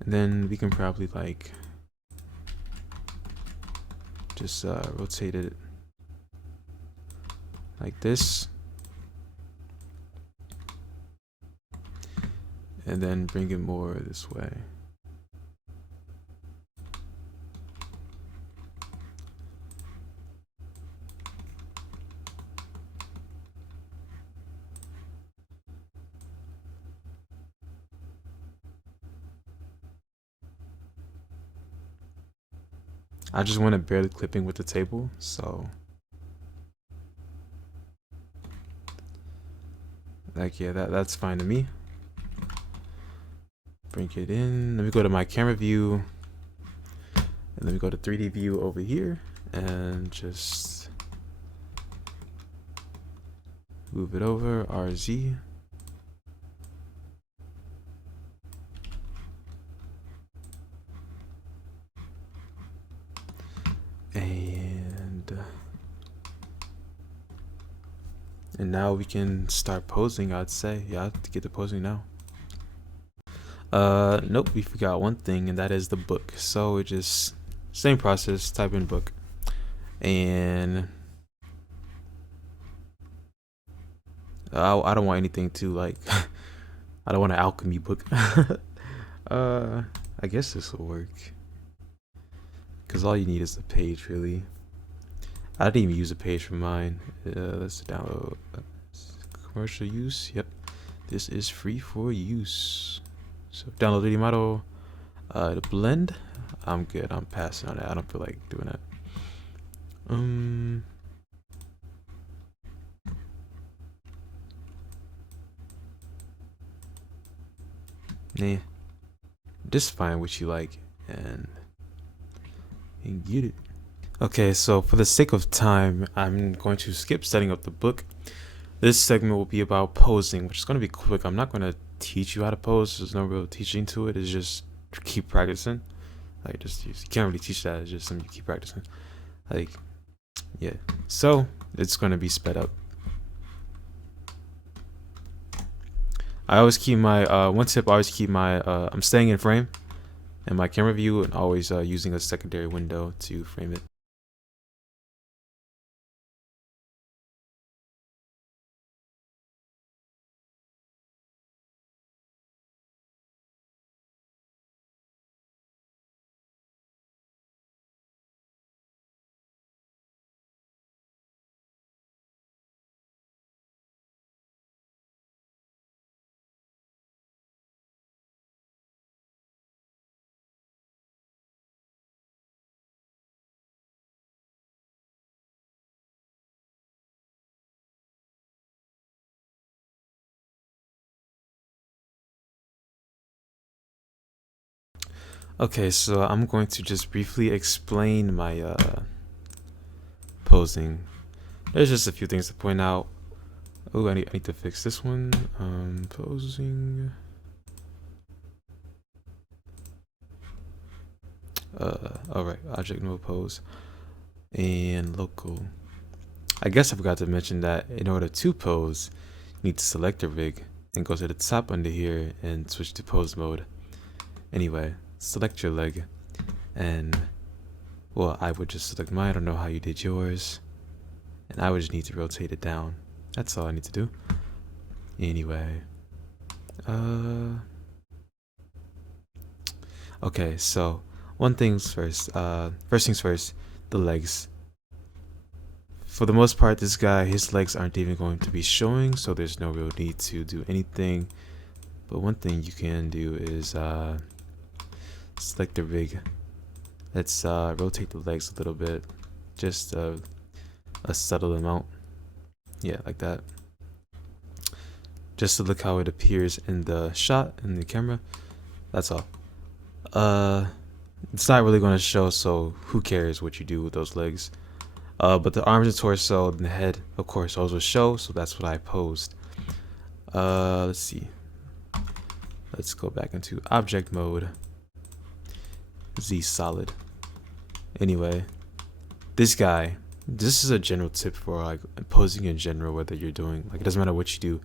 And then we can probably like just rotate it like this, and then bring it more this way. I just want it barely clipping with the table, so like yeah, that's fine to me. Bring it in. Let me go to my camera view, and then we go to 3D view over here, and just move it over, RZ. And now we can start posing, I'd say. Yeah, I have to get to posing now. Nope, we forgot one thing, and that is the book. So it just, same process, type in book. And I don't want anything to like, I don't want an alchemy book. I guess this will work. Because all you need is the page, really. I didn't even use a page for mine. Let's download commercial use. Yep, this is free for use. So download 3D model. The blend. I'm good. I'm passing on that. I don't feel like doing that. Nah. Just find what you like and get it. Okay, so for the sake of time, I'm going to skip setting up the book. This segment will be about posing, which is going to be quick. I'm not going to teach you how to pose. There's no real teaching to it. It's just keep practicing. Like, you can't really teach that. It's just something you keep practicing. Like, yeah. So it's going to be sped up. I always keep my one tip. I always keep my I'm staying in frame in my camera view and always using a secondary window to frame it. Okay, so I'm going to just briefly explain my posing. There's just a few things to point out. Oh, I need to fix this one. Posing. Alright, object no pose. And local. I guess I forgot to mention that in order to pose, you need to select the rig and go to the top under here and switch to pose mode. Anyway, select your leg and, well, I would just select mine. I don't know how you did yours. And I would just need to rotate it down. That's all I need to do. Anyway. Okay, so one thing's first. First things first, the legs. For the most part, this guy, his legs aren't even going to be showing, so there's no real need to do anything. But one thing you can do is select the rig. Let's rotate the legs a little bit, just a subtle amount. Yeah, like that. Just to look how it appears in the shot, in the camera. That's all. It's not really going to show, so who cares what you do with those legs. But the arms and torso and the head, of course, those will show, so that's what I posed. Let's see. Let's go back into object mode. Z solid. Anyway, this guy, this is a general tip for like posing in general, whether you're doing, like, it doesn't matter what you do.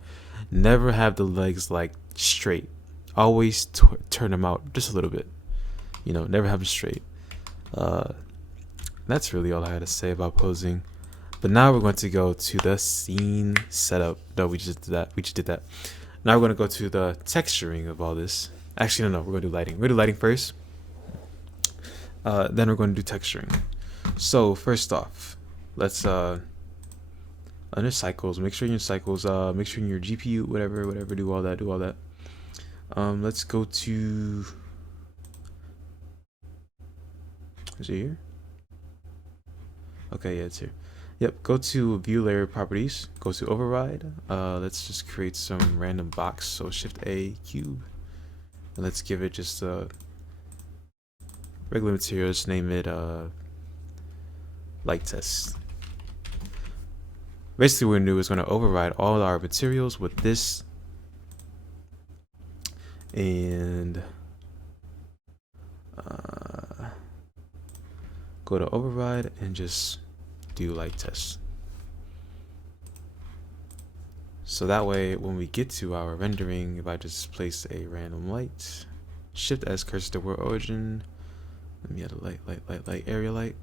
Never have the legs like straight. Always turn them out just a little bit. You know, never have them straight. That's really all I had to say about posing. But now we're going to go to the scene setup. No, we just did that. We just did that. Now we're going to go to the texturing of all this. Actually, no, we're going to do lighting. We're going to do lighting first. Then we're going to do texturing. So first off, let's under cycles, make sure you're in cycles, make sure in your GPU, whatever, do all that. Let's go to, is it here? Okay, yeah, it's here. Yep, go to view layer properties, go to override. Let's just create some random box. So Shift A, cube, and let's give it just a regular material. Just name it light test. Basically, what we're gonna do is gonna override all our materials with this, and go to override and just do light test. So that way, when we get to our rendering, if I just place a random light, Shift S, cursor to world origin, let me add a light, area light,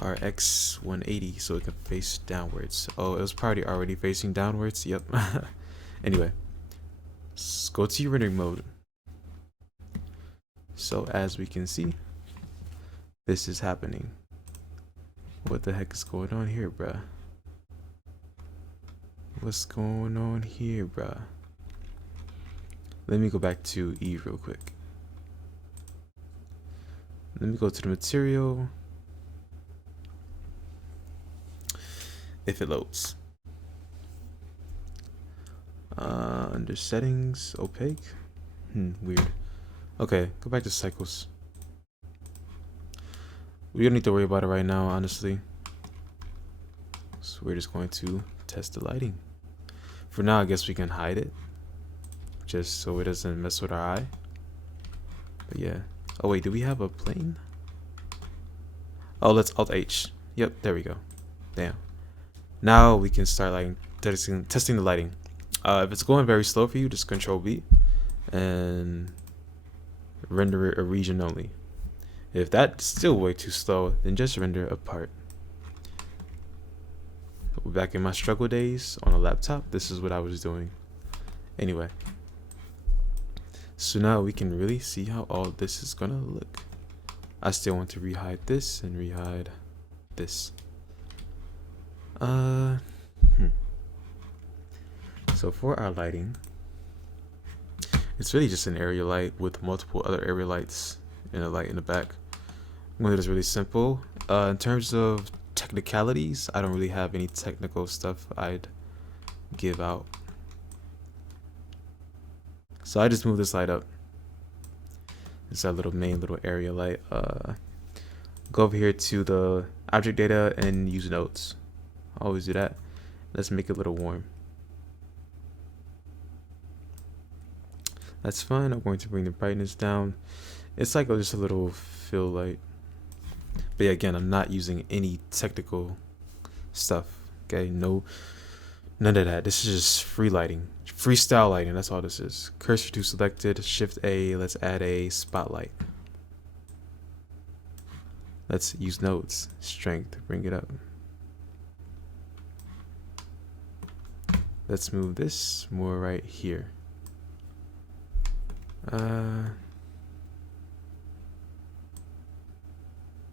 RX 180, so it can face downwards. Oh, it was probably already facing downwards. Yep. Anyway, go to your rendering mode. So as we can see, this is happening. What the heck is going on here, bruh? What's going on here, bruh? Let me go back to E real quick. Let me go to the material. If it loads. Under settings, opaque. Weird. Okay, go back to cycles. We don't need to worry about it right now, honestly. So we're just going to test the lighting. For now, I guess we can hide it, just so it doesn't mess with our eye. But yeah. Oh wait, do we have a plane? Oh, let's Alt H. Yep, there we go. Damn. Now we can start like testing the lighting. If it's going very slow for you, just Control V and render it a region only. If that's still way too slow, then just render a part. Back in my struggle days on a laptop, this is what I was doing. Anyway, so now we can really see how all this is gonna look. I still want to rehide this and rehide this. So for our lighting, it's really just an area light with multiple other area lights and a light in the back. One that is really simple. In terms of technicalities, I don't really have any technical stuff I'd give out. So I just move this light up. It's our little main little area light. Go over here to the object data and use nodes. Always do that. Let's make it a little warm. That's fine. I'm going to bring the brightness down. It's like just a little fill light. But yeah, again, I'm not using any technical stuff. Okay, no, none of that. This is just free lighting, freestyle lighting. That's all this is. Cursor to selected, Shift A. Let's add a spotlight. Let's use nodes, strength, bring it up. Let's move this more right here.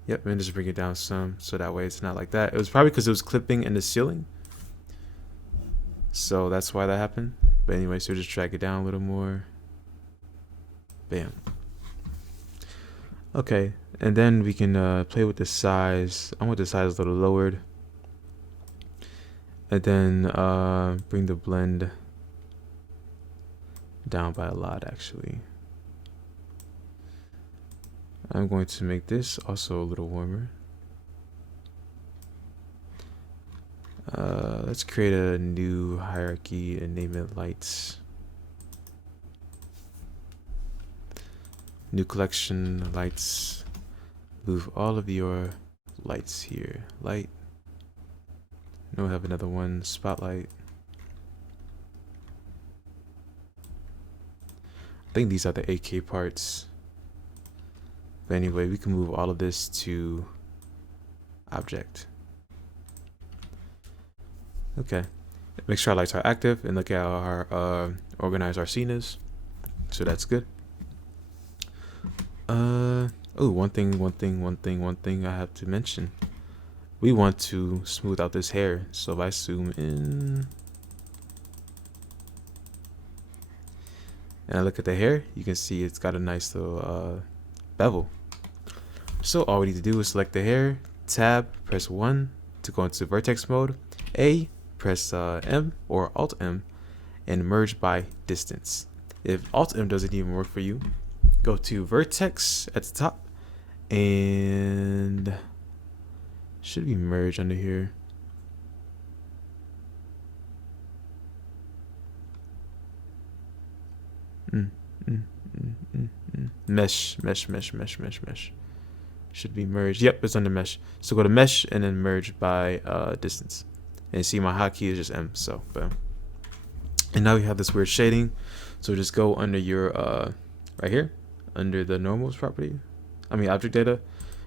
Yep, and just bring it down some so that way it's not like that. It was probably because it was clipping in the ceiling, so that's why that happened. But anyway, so just drag it down a little more. Bam. Okay, and then we can play with the size. I want the size a little lowered, and then bring the blend down by a lot. Actually, I'm going to make this also a little warmer. Let's create a new hierarchy and name it lights. New collection, lights. Move all of your lights here. Light. No, have another one. Spotlight. I think these are the AK parts. But anyway, we can move all of this to object. Okay. Make sure our lights are active and look at our organize our scene is. So that's good. Oh, one thing I have to mention. We want to smooth out this hair. So if I zoom in and I look at the hair, you can see it's got a nice little bevel. So all we need to do is select the hair, tab, press 1 to go into vertex mode, A, press M or Alt M, and merge by distance. If Alt M doesn't even work for you, go to vertex at the top and should be merge under here. Mesh. Should be merged. Yep, it's under mesh. So go to mesh and then merge by distance. And see my hotkey is just M. So boom. And now we have this weird shading. So just go under your right here, under the normals property. Object data,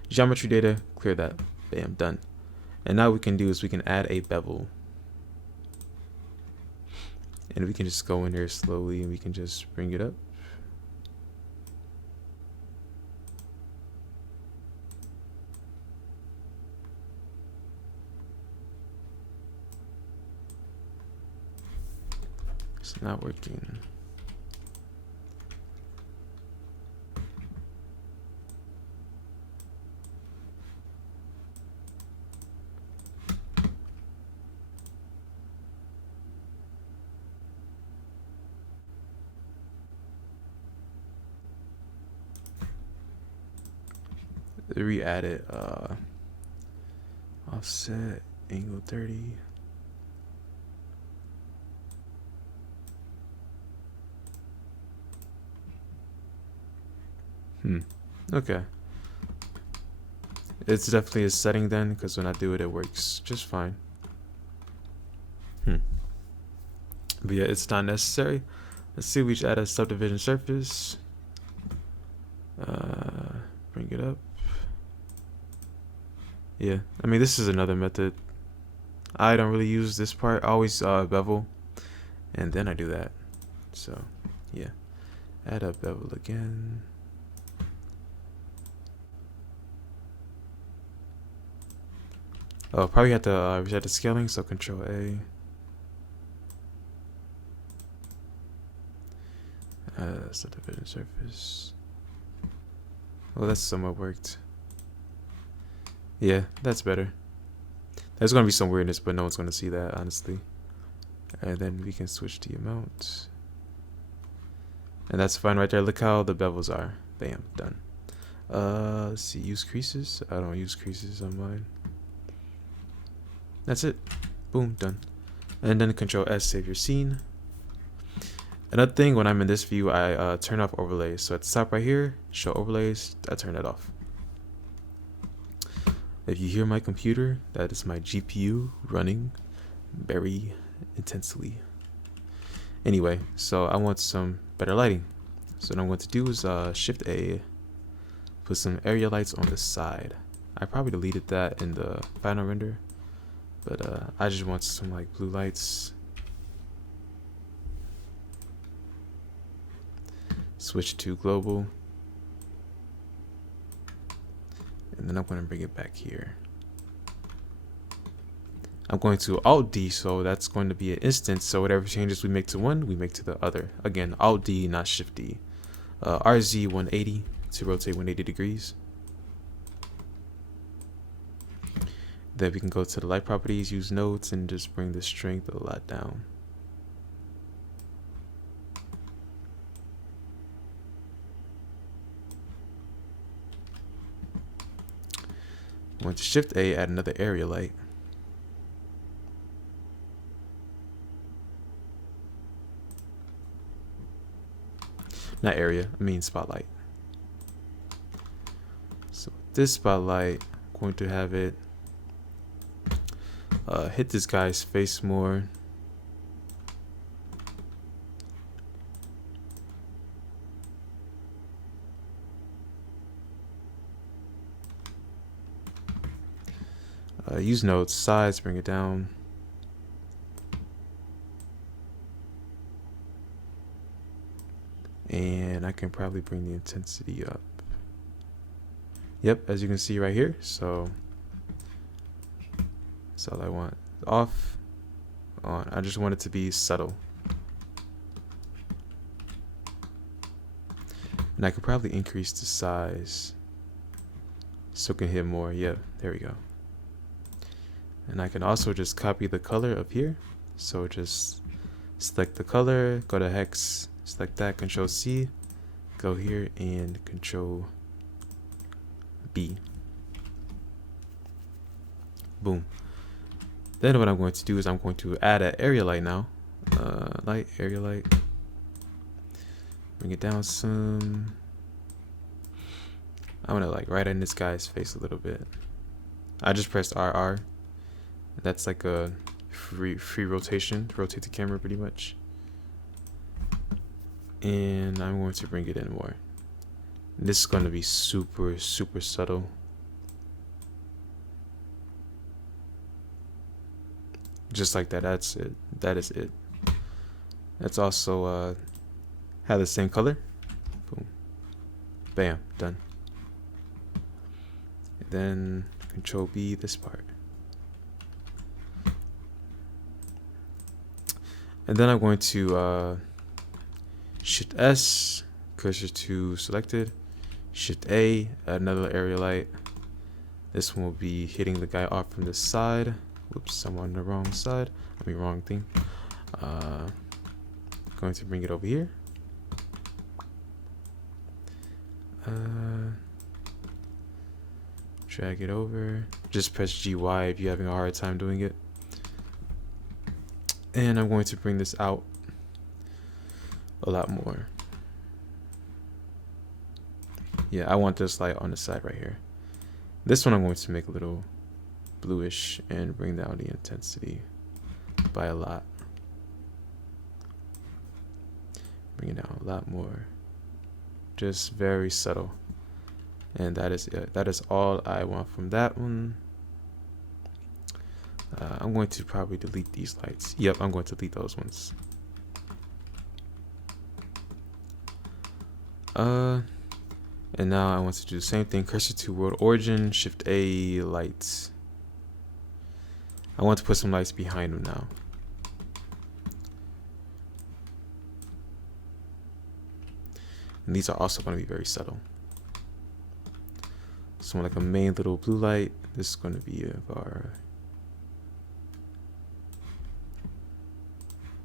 geometry data, clear that. Bam, done. And now what we can do is we can add a bevel. And we can just go in there slowly and we can just bring it up. It's not working. Re-add it. Offset angle 30. Okay. It's definitely a setting then, because when I do it, it works just fine. But yeah, it's not necessary. Let's see, we just add a subdivision surface. Bring it up. Yeah, this is another method. I don't really use this part. I always bevel, and then I do that. So, yeah. Add a bevel again. Oh, probably have to reset the scaling, so Control A. Subdivision surface. Oh, that's somewhat worked. Yeah, that's better. There's gonna be some weirdness, but no one's gonna see that, honestly. And then we can switch the amount. And that's fine right there. Look how the bevels are. Bam, done. Let's see, use creases. I don't use creases on mine. That's it. Boom, done. And then Control S, save your scene. Another thing, when I'm in this view, I turn off overlays. So at the top right here, show overlays, I turn that off. If you hear my computer, that is my GPU running very intensely. Anyway, so I want some better lighting. So what I'm going to do is Shift A, put some area lights on the side. I probably deleted that in the final render, but I just want some like blue lights. Switch to global. And then I'm going to bring it back here. I'm going to Alt D, so that's going to be an instance. So whatever changes we make to one, we make to the other. Again, Alt D, not Shift D. RZ 180 to rotate 180 degrees. Then we can go to the light properties, use nodes, and just bring the strength a lot down. I'm going to Shift A, add another area light. Not area, I mean spotlight. So this spotlight, I'm going to have it hit this guy's face more. Use nodes, sides, bring it down. And I can probably bring the intensity up. Yep, as you can see right here. So that's all I want. Off, on. I just want it to be subtle. And I could probably increase the size so it can hit more. Yep, there we go. And I can also just copy the color up here. So just select the color, go to hex, select that, Control C, go here and Control B. Boom. Then what I'm going to do is I'm going to add an area light now. Light, area light. Bring it down some. I'm gonna like right in this guy's face a little bit. I just pressed RR. That's like a free rotation, rotate the camera pretty much. And I'm going to bring it in more. This is going to be super subtle. Just like that. That's it. That is it. That's also have the same color. Boom. Bam. Done. And then Control B this part. And then I'm going to Shift S, cursor to selected, Shift A, add another area light. This one will be hitting the guy off from the side. Whoops, I'm on the wrong side. I mean, wrong thing. Going to bring it over here. Drag it over. Just press GY if you're having a hard time doing it. And I'm going to bring this out a lot more. Yeah, I want this light on the side right here. This one I'm going to make a little bluish and bring down the intensity by a lot. Bring it down a lot more. Just very subtle. And that is it. That is all I want from that one. I'm going to probably delete these lights. Yep, I'm going to delete those ones. And now I want to do the same thing. Cursor to world origin, Shift A, lights. I want to put some lights behind them now. And these are also going to be very subtle. So like a main little blue light. This is going to be our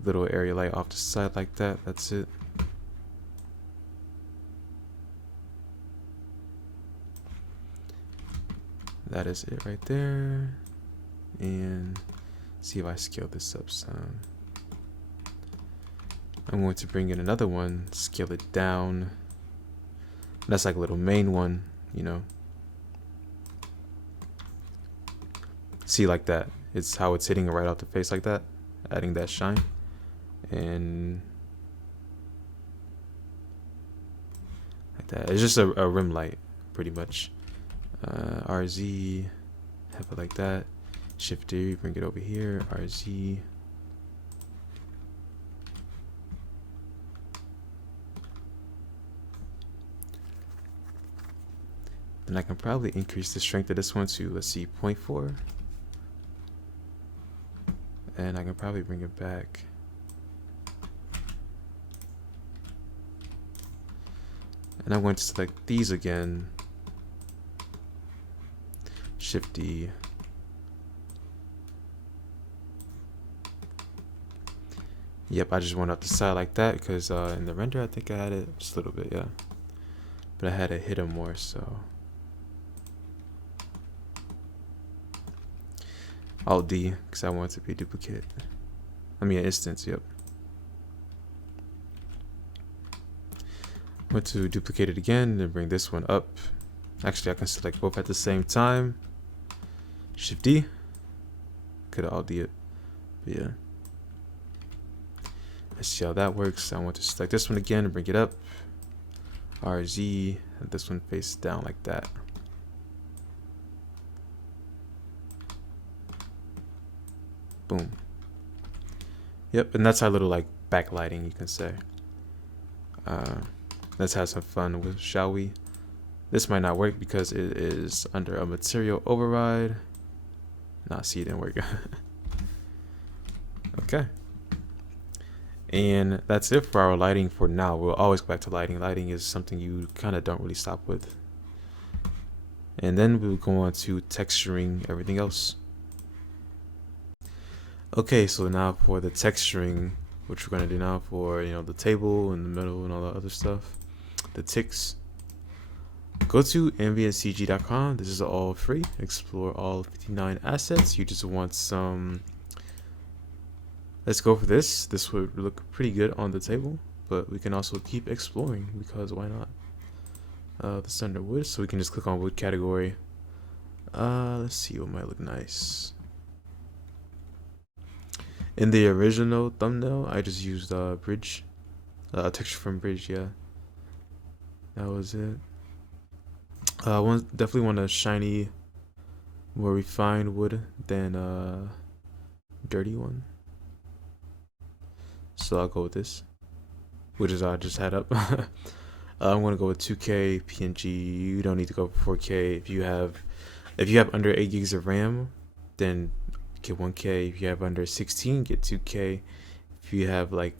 little area light off the side like that. That's it. That is it right there. And see if I scale this up some. I'm going to bring in another one, scale it down. That's like a little main one, you know. See, like that. It's how it's hitting right off the face like that. Adding that shine. And like that. It's just a rim light, pretty much. RZ, have it like that. Shifter, bring it over here. RZ. Then I can probably increase the strength of this one to, let's see, 0.4. And I can probably bring it back. And I'm going to select these again. Shift D. Yep, I just went up the side like that because in the render I think I had it just a little bit, yeah. But I had to hit them more, so. Alt D, because I want it to be a duplicate. I mean an instance, yep. I'm going to duplicate it again and bring this one up. Actually, I can select both at the same time. Shift D. Could Alt D it, but yeah. Let's see how that works. I want to select this one again and bring it up. RZ, and this one face down like that. Boom. Yep, and that's our little like backlighting, you can say. Let's have some fun with, shall we? This might not work because it is under a material override. Nah, see, it didn't work. Okay. And that's it for our lighting for now. We'll always go back to lighting. Lighting is something you kind of don't really stop with. And then we'll go on to texturing everything else. Okay, so now for the texturing, which we're going to do now for, you know, the table and the middle and all that other stuff, the ticks. Go to ambientcg.com. This is all free. Explore all 59 assets. You just want some. Let's go for this. This would look pretty good on the table, but we can also keep exploring because why not? This under wood, so we can just click on wood category. Let's see what might look nice. In the original thumbnail, I just used bridge, texture from bridge. Yeah, that was it. Definitely want a shiny, more refined wood than dirty one. So I'll go with this, which is I just had up. I'm gonna go with 2K PNG. You don't need to go for 4K. If you have under 8 gigs of RAM, then get 1K. If you have under 16, get 2K. If you have like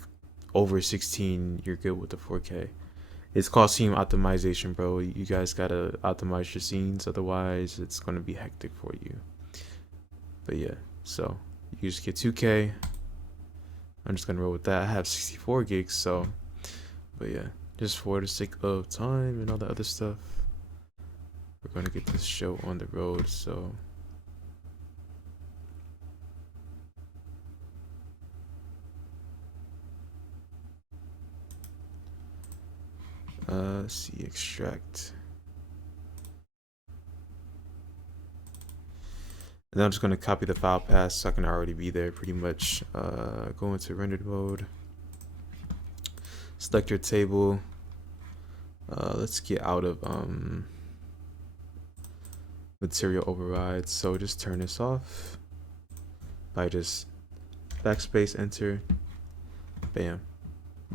over 16, you're good with the 4K. It's called scene optimization, bro. You guys gotta optimize your scenes, otherwise it's gonna be hectic for you. But yeah, so you just get 2K. I'm just gonna roll with that. I have 64 gigs, so, but yeah, just for the sake of time and all the other stuff, we're gonna get this show on the road. So let's see, extract. And then I'm just going to copy the file path so I can already be there pretty much. Go into rendered mode. Select your table. Let's get out of material override. So just turn this off by just backspace, enter. Bam.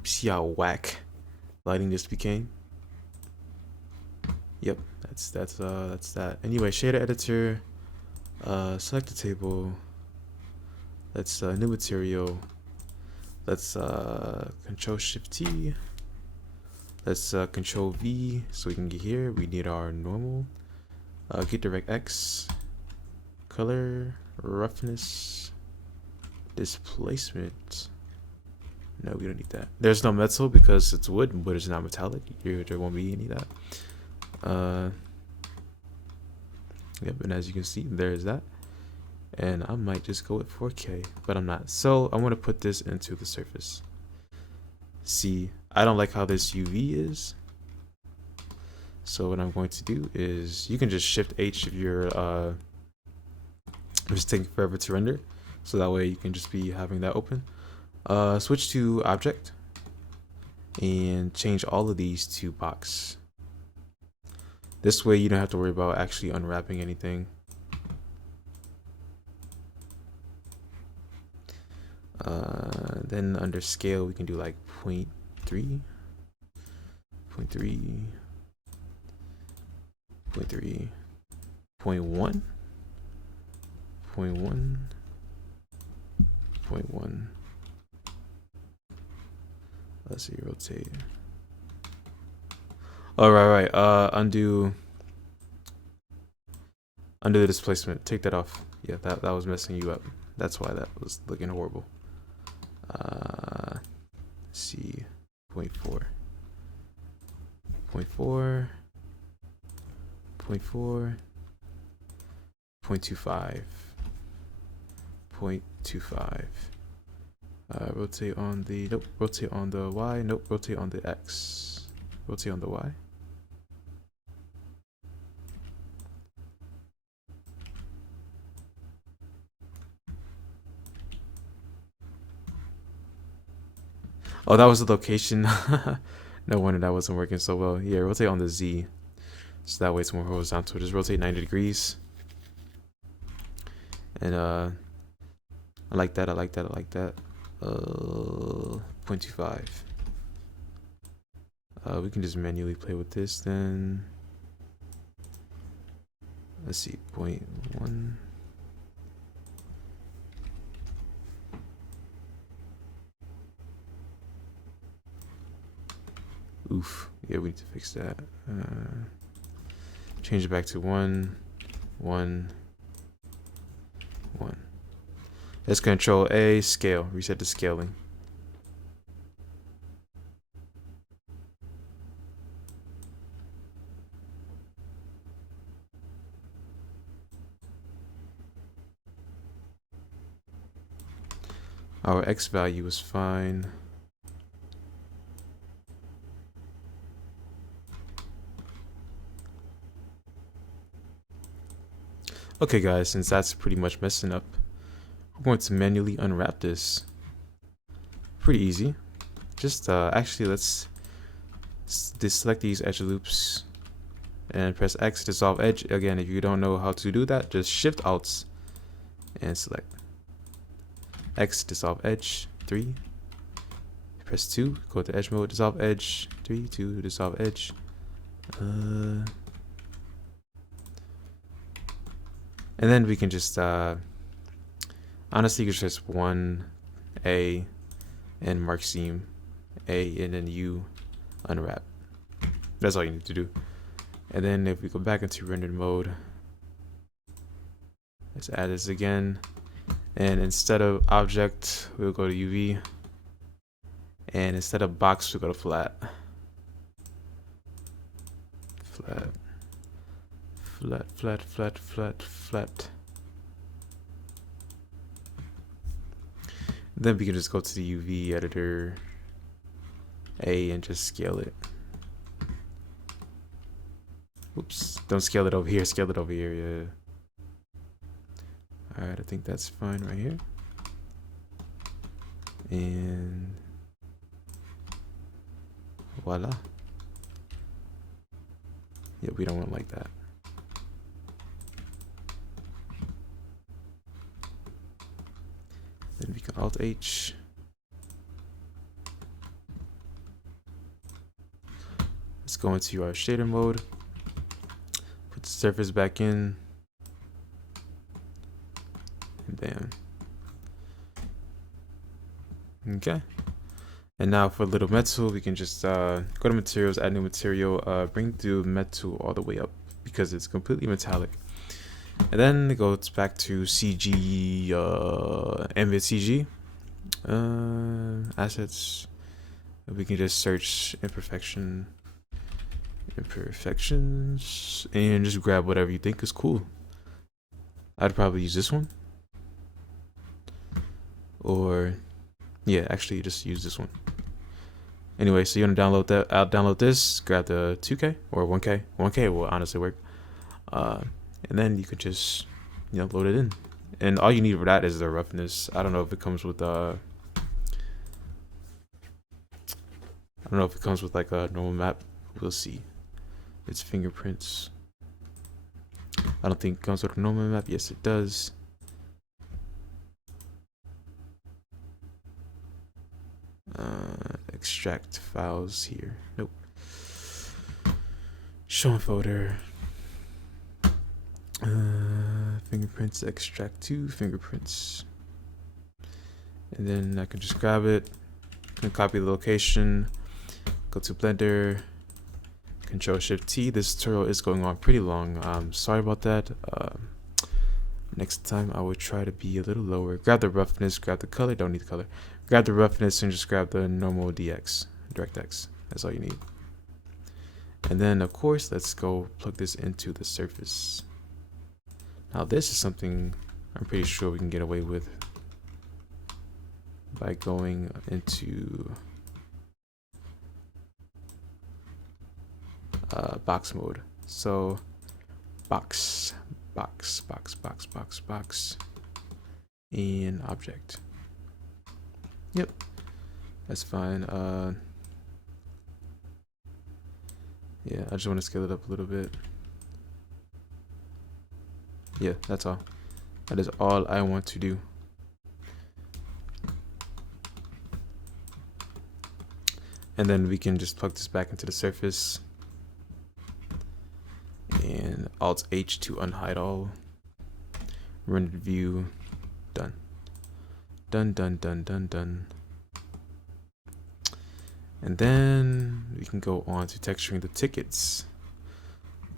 See how whack lighting just became? Yep, that's that. Anyway, shader editor. Select the table. Let's new material. Let's Control Shift T. Let's Control V so we can get here. We need our normal. Get direct X. Color, roughness, displacement. No, we don't need that. There's no metal because it's wood, but it's not metallic. There won't be any of that. Yep, and as you can see, there's that. And I might just go with 4K, but I'm not. So I want to put this into the surface. See, I don't like how this UV is. So what I'm going to do is, you can just Shift H if you're it's taking forever to render. So that way you can just be having that open. Switch to Object and change all of these to Box. This way you don't have to worry about actually unwrapping anything. Then under scale we can do like 0.3, 0.3, 0.3, 0.1, 0.1, 0.1. Let's see, rotate. Oh, right. Undo the displacement. Take that off. Yeah, that was messing you up. That's why that was looking horrible. Let's see, 0.4, 0.4, 0.4, 0.25, 0.25. Rotate on the, nope, rotate on the Y, nope, rotate on the X, rotate on the Y. Oh, that was the location. No wonder that wasn't working so well. Yeah, rotate on the Z. So that way it's more horizontal. Just rotate 90 degrees. And I like that, I like that, I like that. 0.25. We can just manually play with this then. Let's see, 0.1. Oof. Yeah, we need to fix that. Change it back to 1, 1, 1. Let's Control A, scale. Reset the scaling. Our X value is fine. Okay guys, since that's pretty much messing up, we're going to manually unwrap this. Pretty easy. Just actually let's deselect these edge loops and press X to dissolve edge. Again, if you don't know how to do that, just Shift Alt and select X, dissolve edge, 3. Press 2, go to edge mode, dissolve edge, 3, 2, dissolve edge. And then we can just, honestly, you can just 1, A, and mark seam, A, and then U, unwrap. That's all you need to do. And then if we go back into rendered mode, let's add this again. And instead of object, we'll go to UV. And instead of box, we'll go to flat. Flat. Flat, flat, flat, flat, flat. Then we can just go to the UV editor, A, and just scale it. Oops, don't scale it over here, scale it over here, yeah. Alright, I think that's fine right here. And voila. Yeah, we don't want it like that. Then we can Alt H. Let's go into our shader mode. Put the surface back in. And bam. Okay. And now for little metal, we can just go to materials, add new material, bring the metal all the way up because it's completely metallic. And then it goes back to CG, Ambient CG, assets. We can just search imperfections, and just grab whatever you think is cool. I'd probably use this one. Or yeah, actually just use this one. Anyway, so you want to download that. I'll download this, grab the 2K or 1K. 1K will honestly work. And then you could just, you know, load it in. And all you need for that is the roughness. I don't know if it comes with I don't know if it comes with like a normal map. We'll see. It's fingerprints. I don't think it comes with a normal map. Yes, it does. Extract files here. Nope. Show in folder. Fingerprints, extract to fingerprints. And then I can just grab it and copy the location. Go to Blender. Control Shift T. This tutorial is going on pretty long. Sorry about that. Next time I will try to be a little lower. Grab the roughness, grab the color, don't need the color. Grab the roughness and just grab the normal DX, DirectX. That's all you need. And then of course, let's go plug this into the surface. Now this is something I'm pretty sure we can get away with by going into box mode. So box, and object. Yep, that's fine. Yeah, I just want to scale it up a little bit. Yeah, that's all. That is all I want to do. And then we can just plug this back into the surface. And Alt H to unhide all. Rendered view. Done. Done. And then we can go on to texturing the tickets.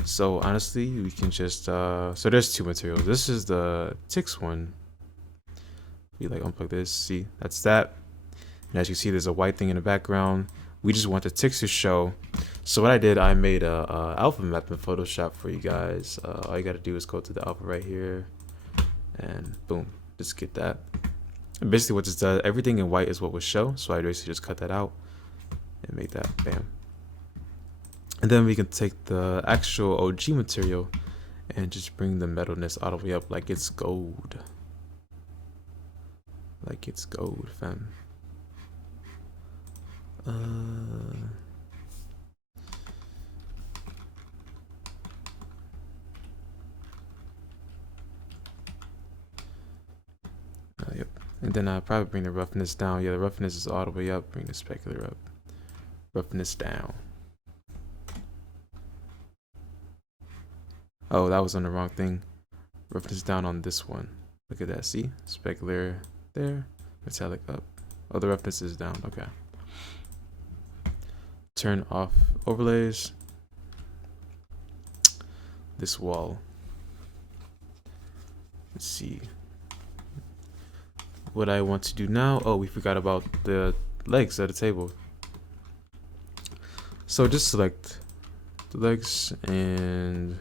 So honestly, we can just so there's two materials. This is the ticks one. We like unplug this. See, that's that. And as you see, there's a white thing in the background. We just want the ticks to show. So what I did, I made a alpha map in Photoshop for you guys. All you gotta do is go to the alpha right here, and boom, just get that. And basically, what this does, everything in white is what will show. So I basically just cut that out and make that, bam. And then we can take the actual OG material and just bring the metalness all the way up like it's gold. Like it's gold, fam. Yep. And then I'll probably bring the roughness down. Yeah, the roughness is all the way up. Bring the specular up. Roughness down. Oh, that was on the wrong thing. Roughness down on this one. Look at that. See? Specular there. Metallic up. Oh, the roughness is down. Okay. Turn off overlays. This wall. Let's see. What I want to do now. Oh, we forgot about the legs at the table. So just select the legs and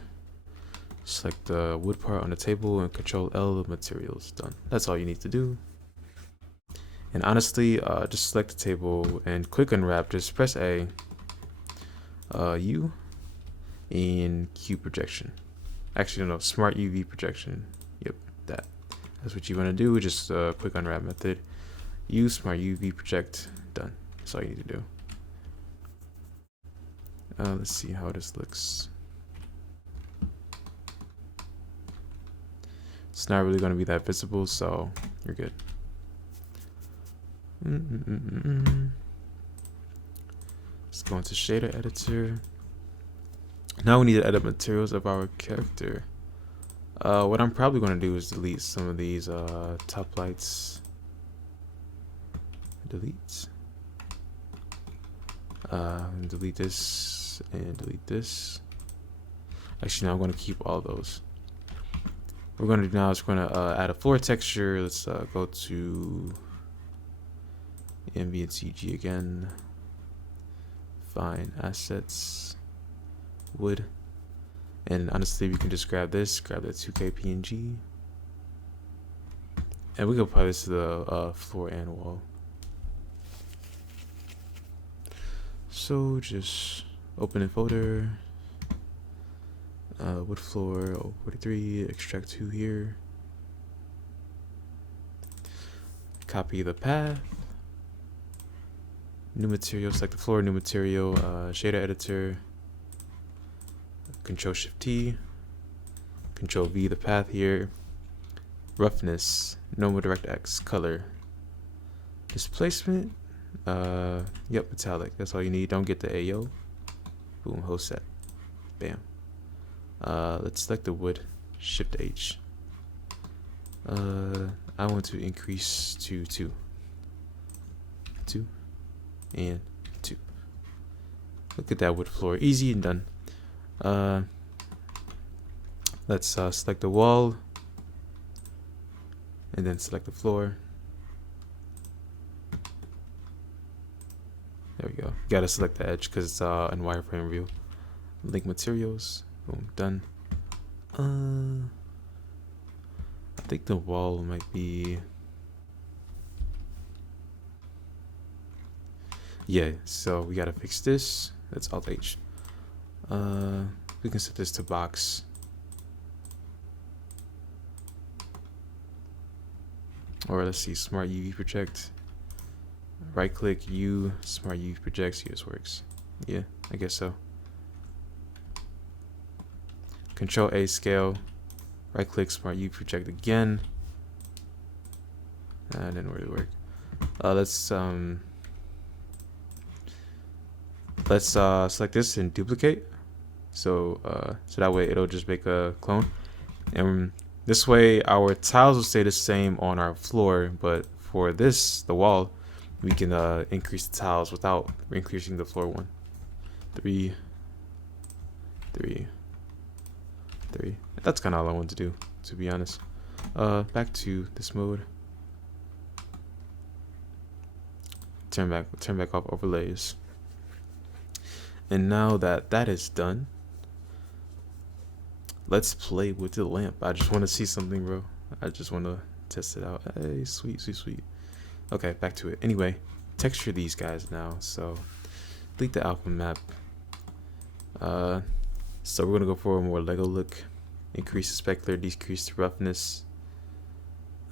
select the wood part on the table and Control L materials. Done. That's all you need to do. And honestly, just select the table and click unwrap. Just press A, U, and Q projection. Actually, no, Smart UV projection. Yep, that. That's what you want to do. Just click unwrap method. U, Smart UV project. Done. That's all you need to do. Let's see how this looks. It's not really going to be that visible, so you're good. Let's go into shader editor. Now we need to edit materials of our character. What I'm probably going to do is delete some of these top lights. Delete. Delete this and delete this. Actually, now I'm going to keep all those. What we're going to do now is we're going to add a floor texture. Let's go to ambient CG again. Fine, assets, wood, and honestly we can just grab this, grab that 2K PNG, And we can apply this to the floor and wall. So just open a folder, wood floor 43, extract 2 here, copy the path, new material, select the floor, new material, shader editor, Control Shift T, Control V the path here, roughness, normal DirectX, color, displacement, yep, metallic, that's all you need. Don't get the AO. Boom, whole set. Bam. Let's select the wood, Shift H. I want to increase to 2 and 2. Look at that wood floor, easy and done. Let's select the wall and then select the floor. There we go. You gotta select the edge because it's in wireframe view. Link materials. Boom, done. I think the wall might be. Yeah, so we gotta fix this. That's Alt H. We can set this to box. Or let's see, Smart UV Project. Right click U, Smart UV Project, see this works. Yeah, I guess so. Control A scale, right click Smart UV Project again. That didn't really work. Let's select this and duplicate. So that way it'll just make a clone. And this way our tiles will stay the same on our floor, but for this, the wall, we can increase the tiles without increasing the floor one. 3, 3, 3. That's kind of all I want to do, to be honest. Back to this mode. Turn back off overlays. And now that that is done, let's play with the lamp. I just want to see something, bro. I just want to test it out. Hey, sweet, sweet, sweet. Okay, back to it. Anyway, texture these guys now. So delete the alpha map. So we're gonna go for a more Lego look. Increase the specular, decrease the roughness.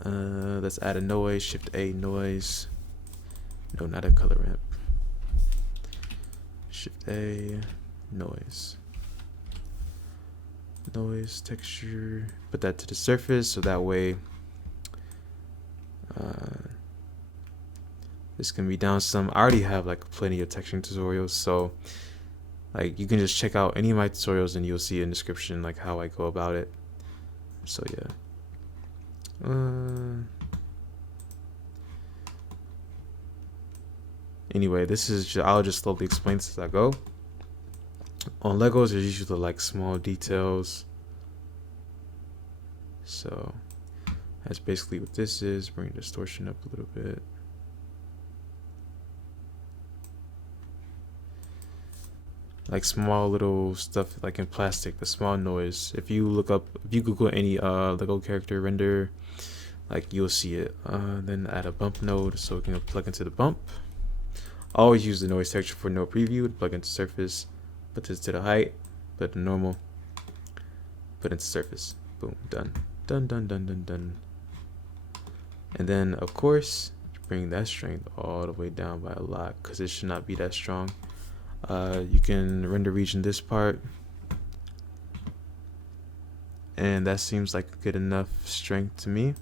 Let's add a noise. Shift A noise. No, not a color ramp. Shift A noise. Noise texture. Put that to the surface so that way this can be down some. I already have like plenty of texturing tutorials, so like you can just check out any of my tutorials and you'll see in the description like how I go about it. So yeah. Anyway, this is I'll just slowly explain this as I go. On Legos, there's usually like small details. So that's basically what this is. Bring distortion up a little bit. Like small little stuff like in plastic, the small noise. If you Google any Lego character render, like you'll see it. Then add a bump node so we can plug into the bump. Always use the noise texture for no preview. Plug into surface. Put this to the height. Put the normal. Put into surface. Boom. Done. Done. Done. Done. Done. Done. And then of course bring that strength all the way down by a lot because it should not be that strong. You can render region this part, and that seems like good enough strength to me.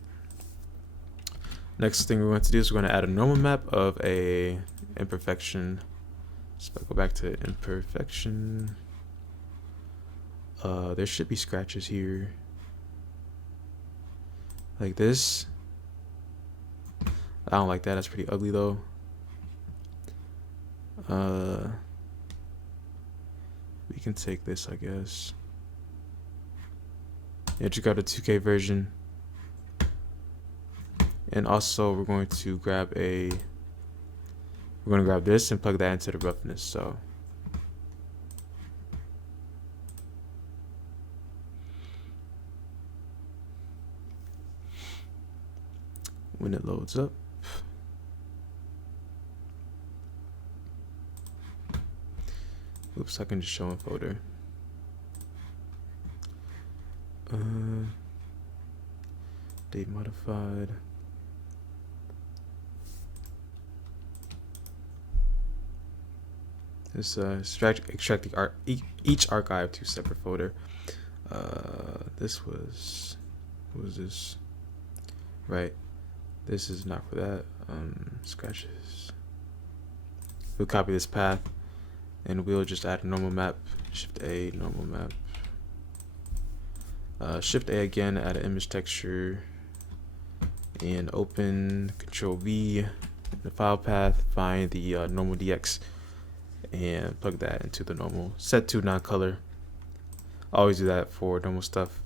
Next thing we're going to do is we're going to add a normal map of a imperfection. So if I go back to imperfection, there should be scratches here like this. I don't like that. That's pretty ugly though. We can take this, I guess. Yeah, just got a 2K version. And also we're going to grab this and plug that into the roughness. So when it loads up. Oops, I can just show in folder. Date modified. This extract each archive to separate folder. This was, what was this? Right, this is not for that. Scratches. We'll copy this path, and we'll just add a normal map. Shift A, normal map. Shift A again, add an image texture, and open Control V in the file path. Find the normal DX and plug that into the normal. Set to non-color. Always do that for normal stuff.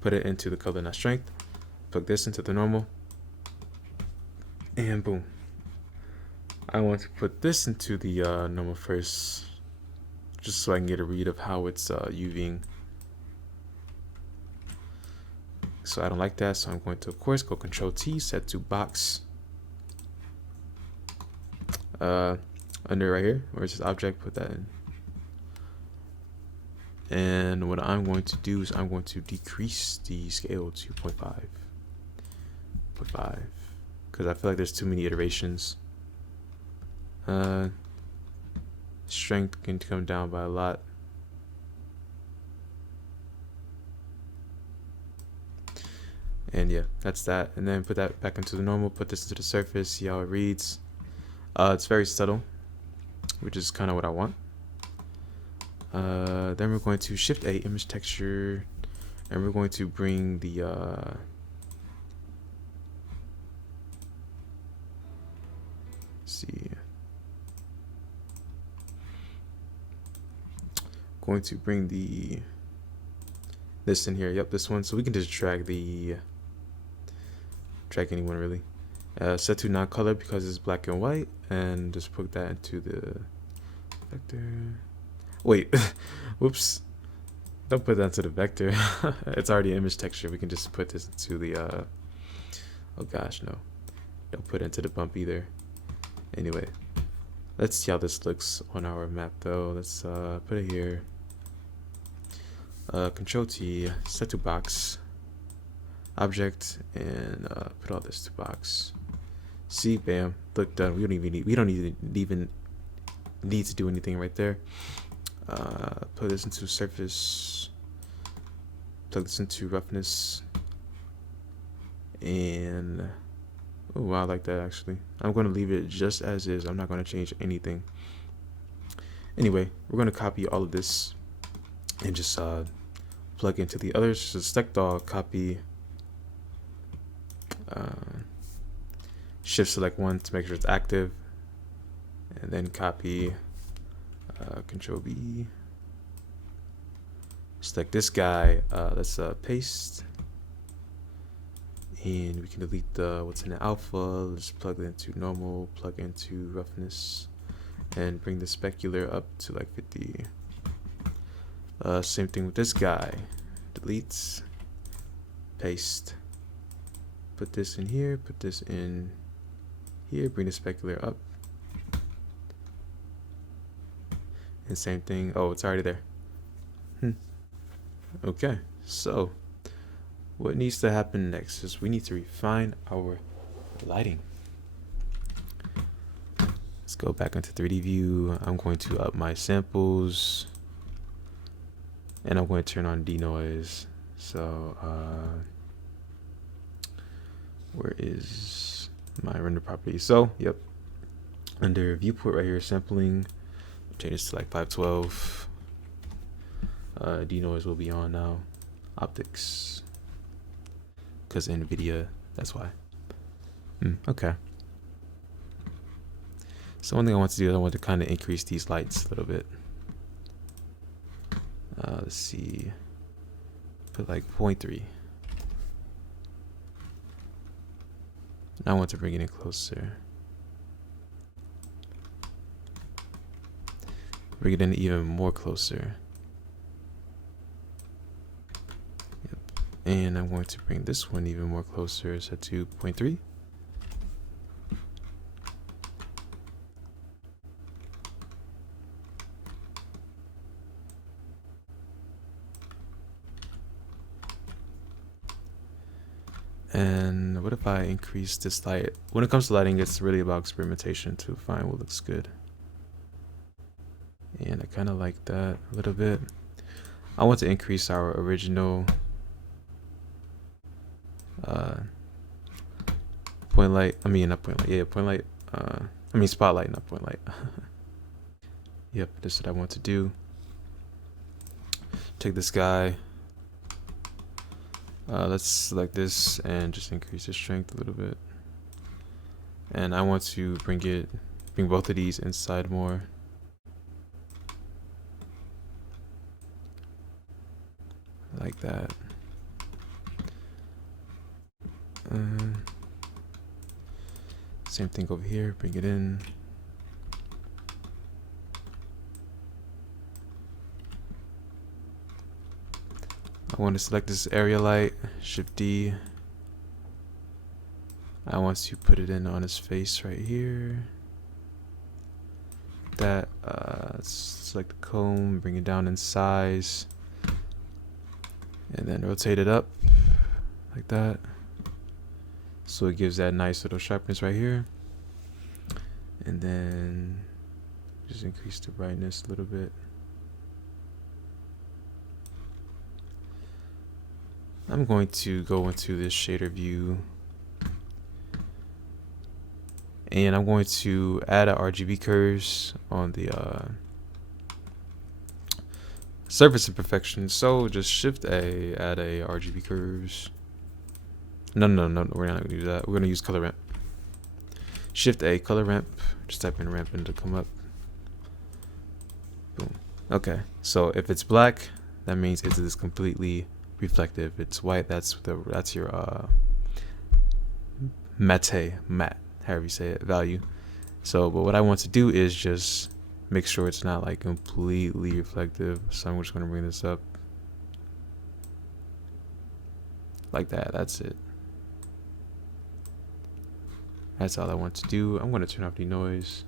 Put it into the color, not strength. Plug this into the normal, and boom. I want to put this into the normal first, just so I can get a read of how it's UVing. So I don't like that, so I'm going to, of course, go Control T, set to box. Under right here, where it says object, put that in. And what I'm going to do is I'm going to decrease the scale to 0.5. Because I feel like there's too many iterations. Strength can come down by a lot. And yeah, that's that. And then put that back into the normal, put this into the surface, see how it reads. It's very subtle, which is kind of what I want. Then we're going to Shift A, image texture, and we're going to bring the going to bring this in here. Yep, this one. So we can just drag anyone really. Set to non-color because it's black and white, and just put that into the vector. Wait, whoops. Don't put that into the vector. It's already an image texture. We can just put this into the oh gosh, no. Don't put it into the bump either. Anyway, let's see how this looks on our map though. Let's put it here. Control T, set to box, object, and put all this to box. See, bam, look, done. We don't even need to do anything right there. Put this into surface, plug this into roughness, and oh wow, I like that actually. I'm going to leave it just as is. I'm not going to change anything. Anyway, we're going to copy all of this and just plug into the others. So select all, copy, shift select one to make sure it's active, and then copy, Control V, select this guy. Let's paste, and we can delete the what's in the alpha. Let's plug it into normal, plug into roughness, and bring the specular up to like 50. Same thing with this guy. Delete, paste, put this in here, put this in here, bring the specular up, and same thing. Oh, it's already there. Okay, so what needs to happen next is we need to refine our lighting. Let's go back into 3D view. I'm going to up my samples, and I'm going to turn on denoise. So where is my render property? So yep, under viewport right here, sampling, change this to like 512. Denoise will be on now. Optics, because NVIDIA, that's why. Okay. So one thing I want to do is I want to kind of increase these lights a little bit. Let's see, put like 0.3. Now I want to bring it in closer. Bring it in even more closer. Yep. And I'm going to bring this one even more closer, set to 0.3. then what if I increase this light? When it comes to lighting, it's really about experimentation to find what looks good. And I kind of like that a little bit. I want to increase our original point light. I mean, not point light. Yeah, point light. I mean, spotlight, not point light. Yep, this is what I want to do. Take this guy. Let's select this and just increase the strength a little bit. And I want to bring both of these inside more. Like that. Same thing over here, bring it in. I want to select this area light, Shift D. I want to put it in on his face right here. That, select the comb, bring it down in size. And then rotate it up like that. So it gives that nice little sharpness right here. And then just increase the brightness a little bit. I'm going to go into this shader view. And I'm going to add a RGB curves on the surface imperfection. So just Shift A, add a RGB curves. No, we're not gonna do that. We're gonna use color ramp. Shift A, color ramp. Just type in ramp and it'll come up. Boom. Okay. So if it's black, that means it is completely reflective. If it's white, that's your matte, however you say it, value. So, but what I want to do is just make sure it's not like completely reflective. So I'm just gonna bring this up like that. That's it. That's all I want to do. I'm going to turn off denoise.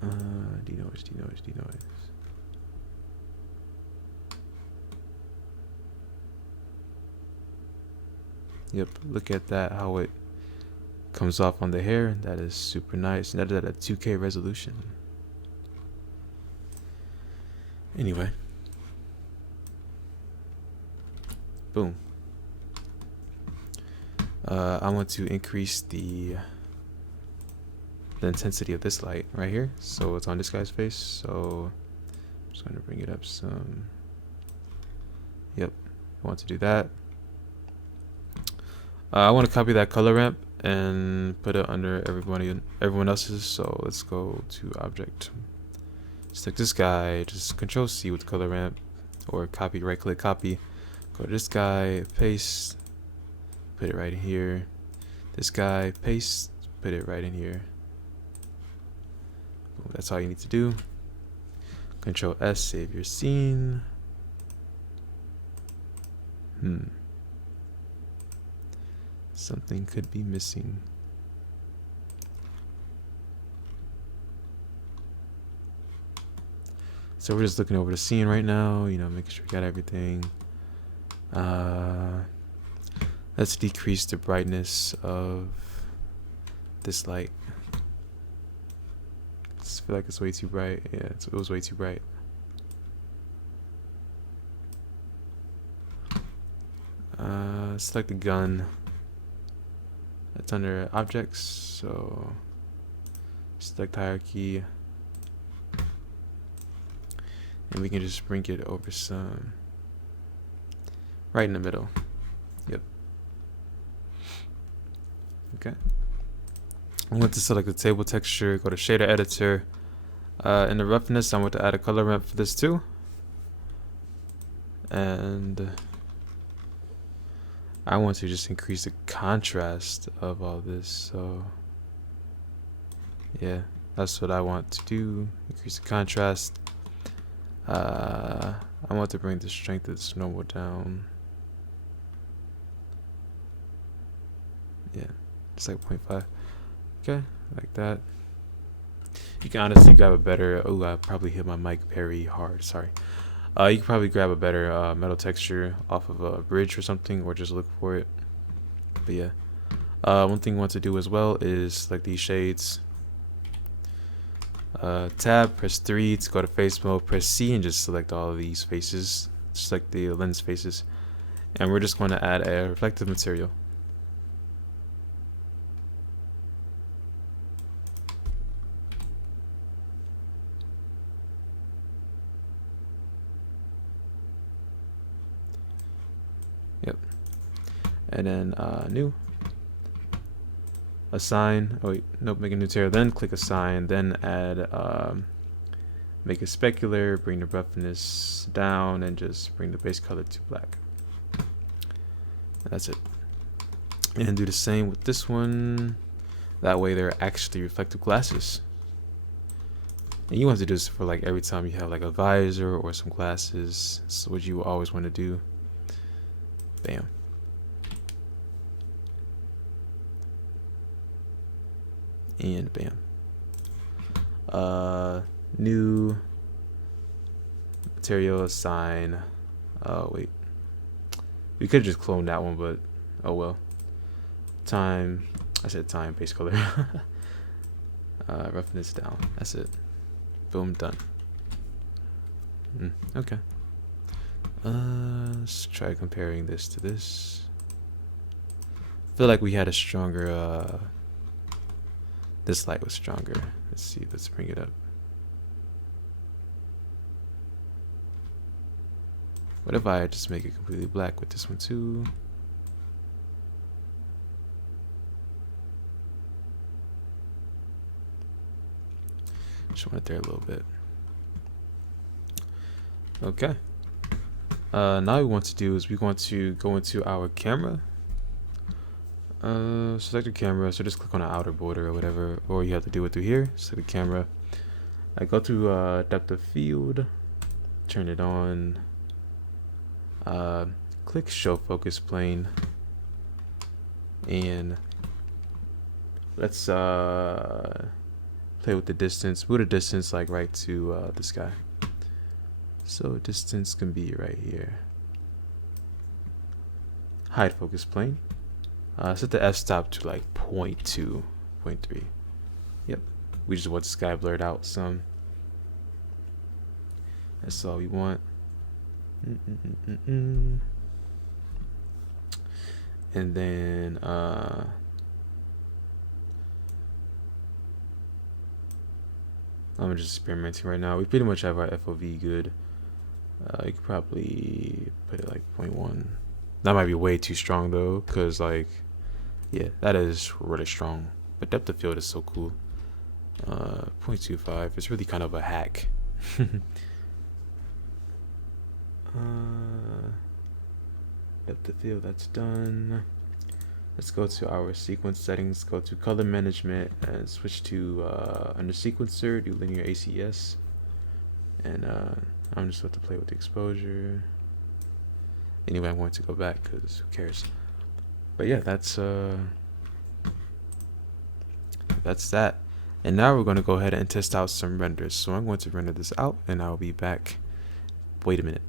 Denoise. Yep, look at that, how it comes off on the hair. That is super nice. And that is at a 2K resolution. Anyway. Boom. I want to increase the intensity of this light right here. So it's on this guy's face. So I'm just going to bring it up some. Yep, I want to do that. I want to copy that color ramp and put it under everyone else's. So let's go to object. Select this guy. Just Control C with color ramp, or copy. Right click, copy. Go to this guy, paste. Put it right in here. This guy, paste, put it right in here. That's all you need to do. Control S, save your scene. Something could be missing. So we're just looking over the scene right now, you know, making sure we got everything. Let's decrease the brightness of this light. I just feel like it's way too bright. Yeah, it was way too bright. Select the gun. That's under objects. So select hierarchy. And we can just bring it over some. Right in the middle. Yep. Okay. I want to select the table texture, go to shader editor. In the roughness, I want to add a color ramp for this too. And I want to just increase the contrast of all this. So yeah, that's what I want to do. Increase the contrast. I want to bring the strength of this normal down. Yeah, it's like 0.5. Okay, like that. You can honestly grab a better. Oh, I probably hit my mic very hard. Sorry. You can probably grab a better metal texture off of a bridge or something, or just look for it. But yeah, one thing you want to do as well is select these shades. Tab, press 3 to go to face mode, press C and just select all of these faces, select the lens faces, and we're just going to add a reflective material. Yep. And then new, assign, oh wait, nope, make a new material, then click assign, then add make a specular, bring the roughness down, and just bring the base color to black. And that's it. And do the same with this one, that way they're actually reflective glasses. And you want to do this for like every time you have like a visor or some glasses. This is what you always want to do. Bam. And bam. New material, assign. Oh wait, we could just clone that one, but oh well. Time, I said time, base color. Roughness down, that's it. Boom, done. Okay. Let's try comparing this to this. I feel like we had a stronger this light was stronger. Let's see, let's bring it up. What if I just make it completely black with this one too? Just want it there a little bit. Okay. Now what we want to do is we want to go into our camera. Select the camera, so just click on the outer border or whatever, or you have to do it through here. Select the camera. I go to depth of field, turn it on. Click show focus plane, and let's play with the distance. Move the distance like right to this guy. So distance can be right here. Hide focus plane. Set the f-stop to like 0.2, 0.3. Yep. We just want the sky blurred out some. That's all we want. And then I'm just experimenting right now. We pretty much have our FOV good. You could probably put it like 0.1. That might be way too strong though, because like, yeah, that is really strong. But depth of field is so cool. 0.25. It's really kind of a hack. Depth of field, that's done. Let's go to our sequence settings, go to color management, and switch to under sequencer, do linear ACS. And I'm just about to play with the exposure. Anyway, I'm going to go back because who cares. But yeah, that's that. And now we're going to go ahead and test out some renders. So I'm going to render this out and I'll be back. Wait a minute.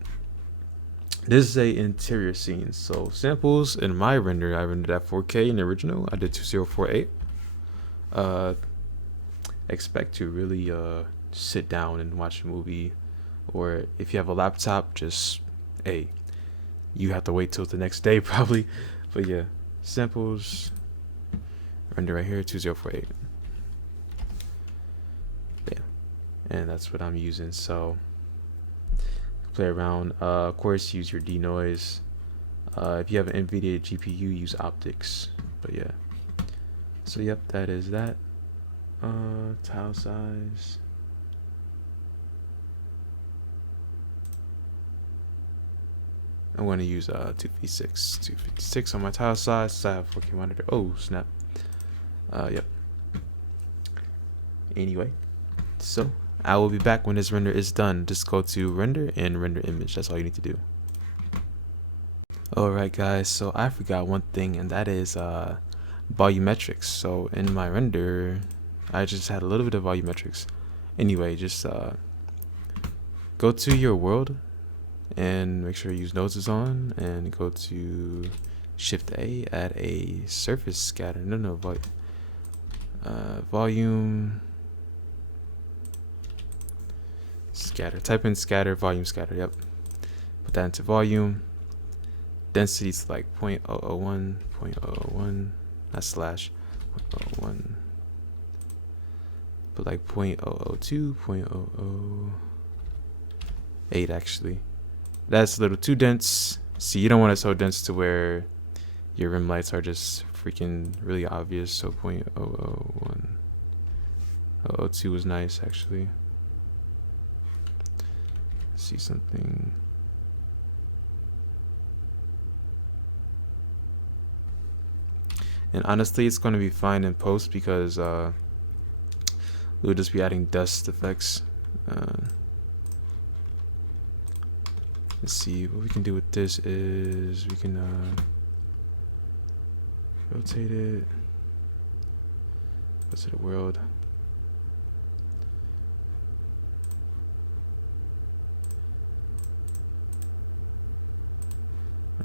This is a interior scene. So samples in my render, I rendered at 4K in the original. I did 2048. Expect to really sit down and watch a movie, or if you have a laptop, just you have to wait till the next day probably. But yeah, samples, render right here, 2048. Yeah, and that's what I'm using. So play around. Of course, use your denoise. If you have an NVIDIA GPU, use optics. But yeah, so yep, that is that. Tile size. I'm going to use 256 on my tile size. So I have 4K monitor. Oh snap. Yep. Anyway, so I will be back when this render is done. Just go to render and render image. That's all you need to do. Alright guys, so I forgot one thing, and that is volumetrics. So in my render, I just had a little bit of volumetrics. Anyway, just go to your world and make sure use nodes is on, and go to Shift A, add a surface scatter. No, volume scatter. Type in scatter, volume scatter. Yep. Put that into volume. Density to like 0.001, 0.001, not slash, 0.001. Put like 0.002, 0.008 actually. That's a little too dense. See, you don't want it so dense to where your rim lights are just freaking really obvious. So 0.001, 0.002 was nice actually. Let's see something. And honestly, it's going to be fine in post because we'll just be adding dust effects. Let's see, what we can do with this is we can rotate it. Go to the world.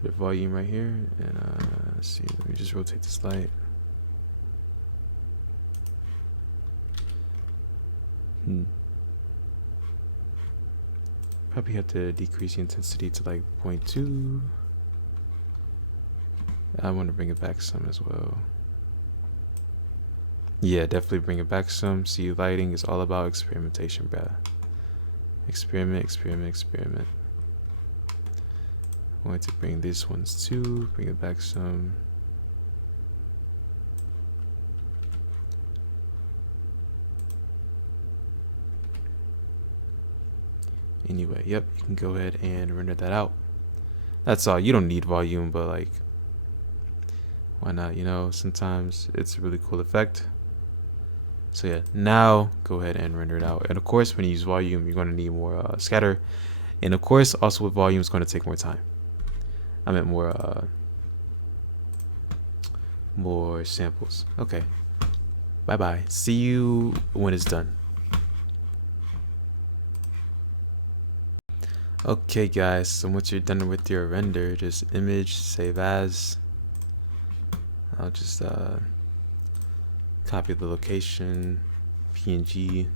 The volume right here, and let's see, let me just rotate this light. Probably have to decrease the intensity to like 0.2. I want to bring it back some as well. Yeah, definitely bring it back some. See, lighting is all about experimentation, bruh. Experiment, experiment, experiment. I'm going to bring these ones too, bring it back some. Anyway, yep, you can go ahead and render that out. That's all. You don't need volume, but like, why not? You know, sometimes it's a really cool effect. So yeah, now go ahead and render it out. And of course, when you use volume, you're going to need more scatter. And of course, also with volume, it's going to take more time. I meant more samples. Okay. Bye-bye. See you when it's done. Okay, guys. So once you're done with your render, just image, save as. I'll just copy the location, PNG,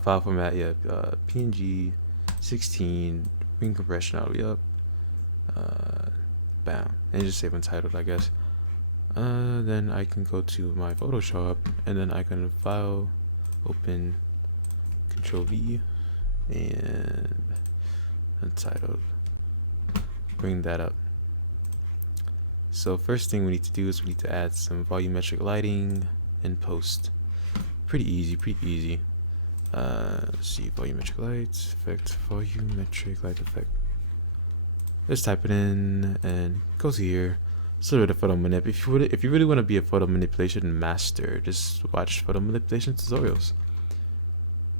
file format, yeah, PNG 16, bring compression all the way up. Bam, and just save untitled, I guess. Then I can go to my Photoshop, and then I can file, open, Control V, and untitled. Bring that up. So first thing we need to do is we need to add some volumetric lighting in post. Pretty easy, pretty easy. Let's see, volumetric light effect, volumetric light effect. Just type it in and go to here. It's a little bit of photo manip. If you really want to be a photo manipulation master, just watch photo manipulation tutorials,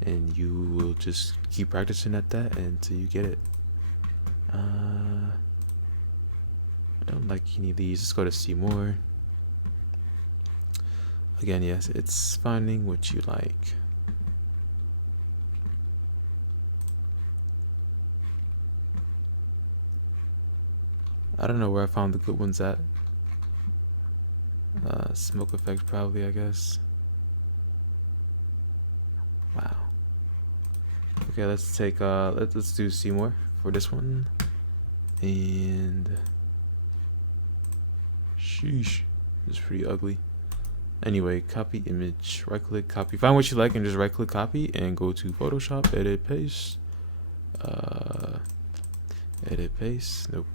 and you will just keep practicing at that until you get it. I don't like any of these. Let's go to see more. Again, yes, it's finding what you like. I don't know where I found the good ones at. Smoke effect probably, I guess. Wow. Okay, let's take let's do see more for this one. And sheesh, it's pretty ugly. Anyway, copy image, right click, copy. Find what you like and just right click copy and go to Photoshop, edit, paste. Edit, paste. Nope,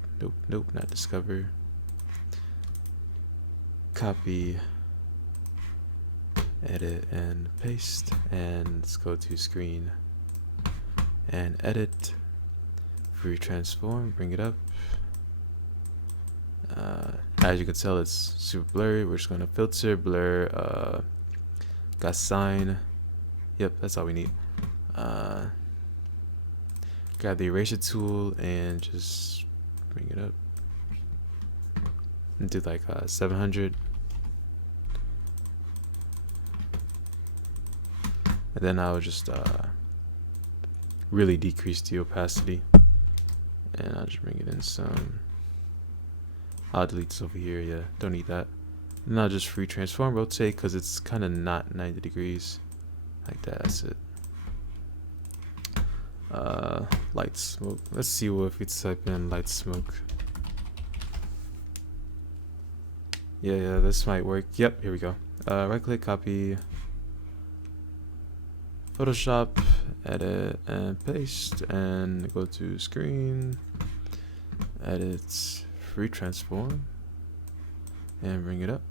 not discover. Copy, edit, and paste. And let's go to screen and edit. Free transform, bring it up. As you can tell, it's super blurry. We're just gonna filter, blur, got sign. Yep, that's all we need. Grab the eraser tool and just bring it up and do like 700, and then I'll just really decrease the opacity, and I'll just bring it in some. I'll delete this over here. Yeah, don't need that. And I'll just free transform rotate because it's kind of not 90 degrees like that. That's it. Light smoke. Let's see what if we type in light smoke. Yeah, this might work. Yep, here we go. Right click, copy, Photoshop, edit and paste, and go to screen, edit, free transform, and bring it up.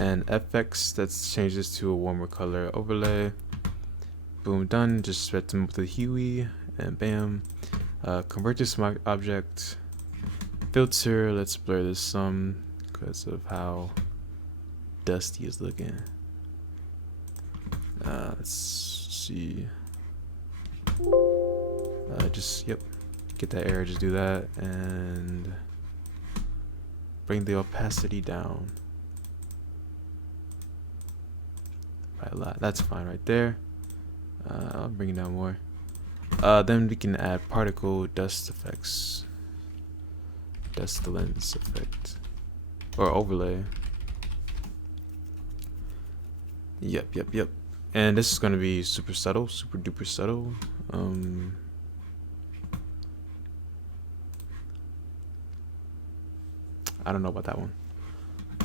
And FX, let's change this to a warmer color overlay. Boom, done. Just set them with the Huey, and bam. Convert to smart object. Filter, let's blur this some because of how dusty it's looking. Let's see. Yep, get that error, just do that, and bring the opacity down by a lot. That's fine right there. I'll bring it down more. Then we can add particle dust effects. Dust lens effect. Or overlay. Yep. And this is going to be super subtle, super duper subtle. I don't know about that one.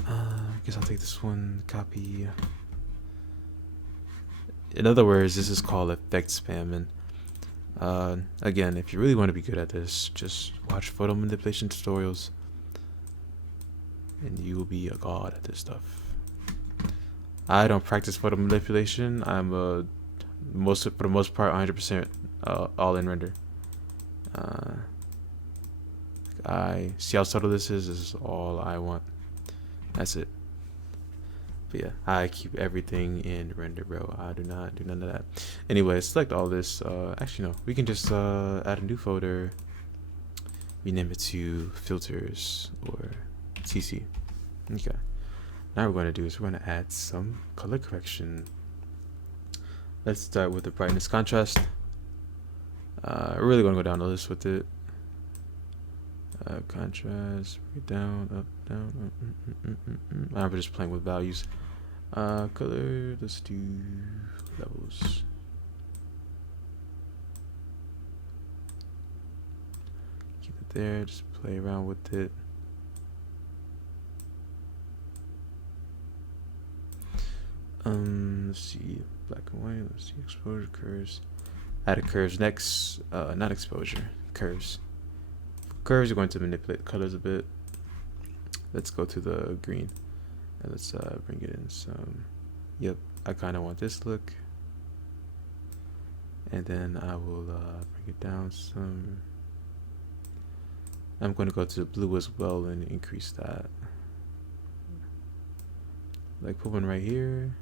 I guess I'll take this one, copy. In other words, this is called effect spamming. Again, if you really want to be good at this, just watch photo manipulation tutorials and you will be a god at this stuff. I don't practice photo manipulation. I'm for the most part 100% all in render. I see how subtle this is. This is all I want. That's it. But yeah, I keep everything in render, bro. I do not do none of that. Anyway, select all this. Actually, no. We can just add a new folder. Rename it to filters or TC. Okay. Now what we're going to do is we're going to add some color correction. Let's start with the brightness contrast. We're really going to go down the list with it. Contrast, bring it down, up, down, up. I'm just playing with values. Color, let's do levels. Keep it there, just play around with it. Let's see, black and white, let's see, exposure, curves. Add curves next, not exposure, curves. Curves, you're going to manipulate colors a bit. Let's go to the green. And let's bring it in some. Yep, I kind of want this look. And then I will bring it down some. I'm going to go to the blue as well and increase that. Like put one right here.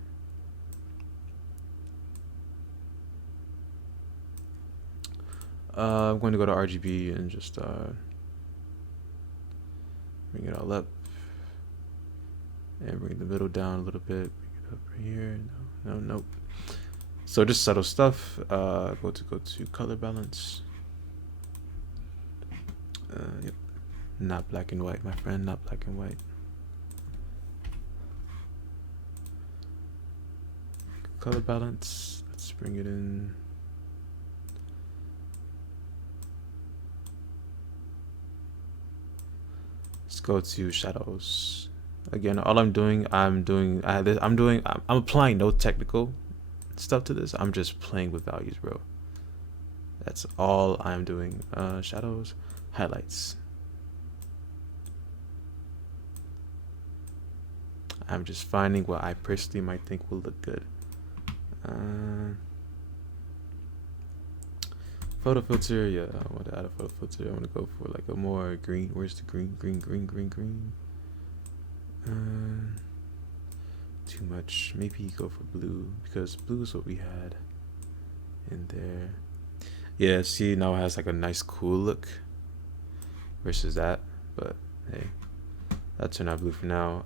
I'm going to go to RGB and just bring it all up. And bring the middle down a little bit. Bring it up right here. Nope. So just subtle stuff. Go to color balance. Yep. Not black and white, my friend. Not black and white. Color balance. Let's bring it in. Let's go to shadows. Again, all I'm applying no technical stuff to this. I'm just playing with values, bro. That's all I'm doing. Shadows, highlights. I'm just finding what I personally might think will look good. Photo filter, yeah, I want to add a photo filter. I want to go for like a more green. Where's the green? Green. Too much. Maybe go for blue because blue is what we had in there. Yeah, see, now it has like a nice cool look versus that. But hey, I'll turn out blue for now.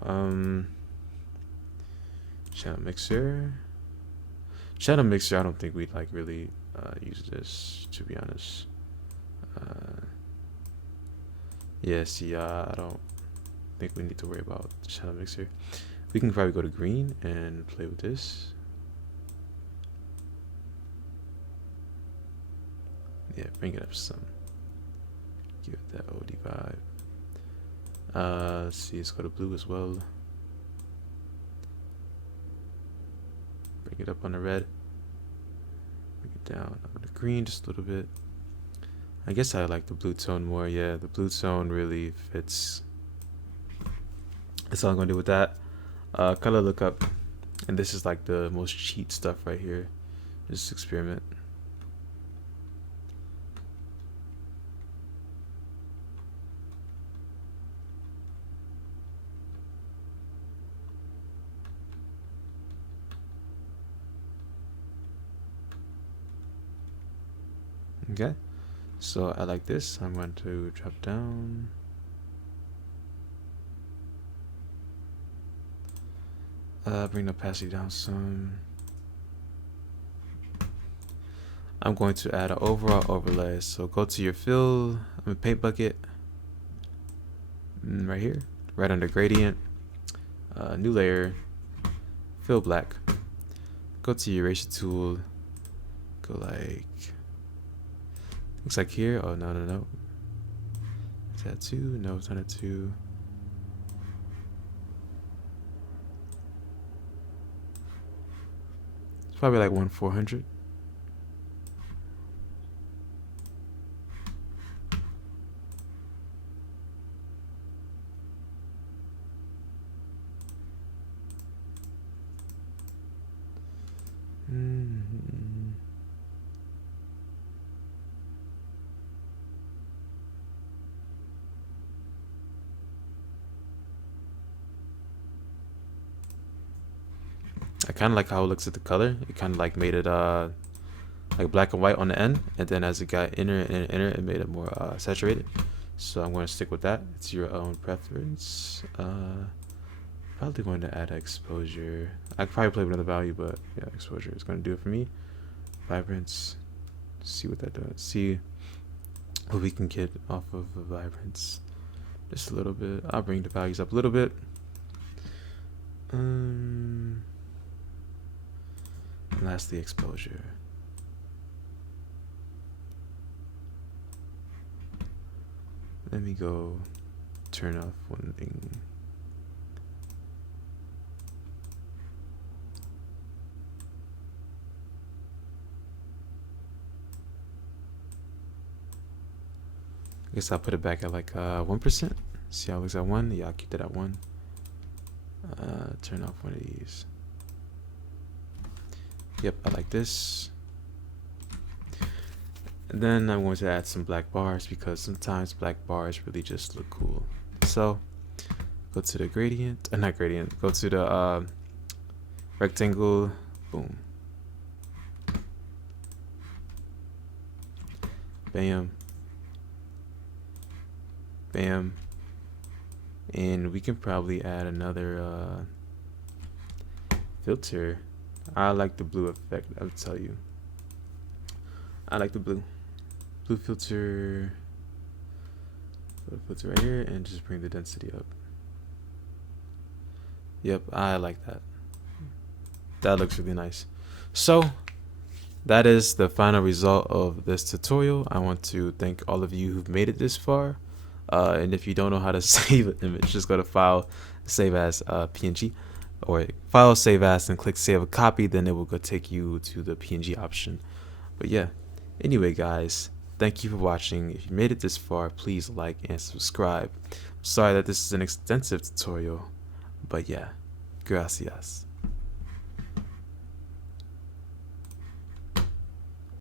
Channel mixer. I don't think we'd like really use this, to be honest. Yeah, see, I don't think we need to worry about channel mixer. We can probably go to green and play with this. Yeah, bring it up some. Give it that OD vibe. Let's see, let's go to blue as well. Bring it up on the red. Bring it down on the green just a little bit. I guess I like the blue tone more. Yeah, the blue tone really fits. That's all I'm gonna do with that. Color lookup, and this is like the most cheat stuff right here. Just experiment. Okay, so I like this. I'm going to drop down. Bring the opacity down some. I'm going to add an overall overlay. So go to your fill, paint bucket, right here, right under gradient, new layer, fill black. Go to your erasure tool, go like, looks like here. Oh, no. Is that 2? No, it's not a 2. It's probably like 1/400. I kind of like how it looks at the color. It kind of like made it like black and white on the end, and then as it got inner and inner, it made it more saturated. So I'm going to stick with that. It's your own preference. Probably going to add exposure. I could probably play with another value, but yeah, exposure is going to do it for me. Vibrance. See what that does. See what we can get off of the vibrance. Just a little bit. I'll bring the values up a little bit. And lastly, exposure. Let me go turn off one thing. I guess I'll put it back at like 1%. See how it looks at 1? Yeah, I'll keep that at 1. Turn off one of these. Yep, I like this. And then I'm going to add some black bars because sometimes black bars really just look cool. So go to the gradient, not gradient, go to the rectangle, boom. Bam. Bam. And we can probably add another filter. I like the blue effect, I'll tell you. I like the blue. Blue filter. Put a filter right here and just bring the density up. Yep, I like that. That looks really nice. So that is the final result of this tutorial. I want to thank all of you who've made it this far. And if you don't know how to save an image, just go to File, Save as PNG, or File, Save as, and click Save a Copy. Then it will go take you to the PNG option. But yeah, anyway, guys, thank you for watching. If you made it this far, please like and subscribe. I'm sorry that this is an extensive tutorial, but yeah, gracias.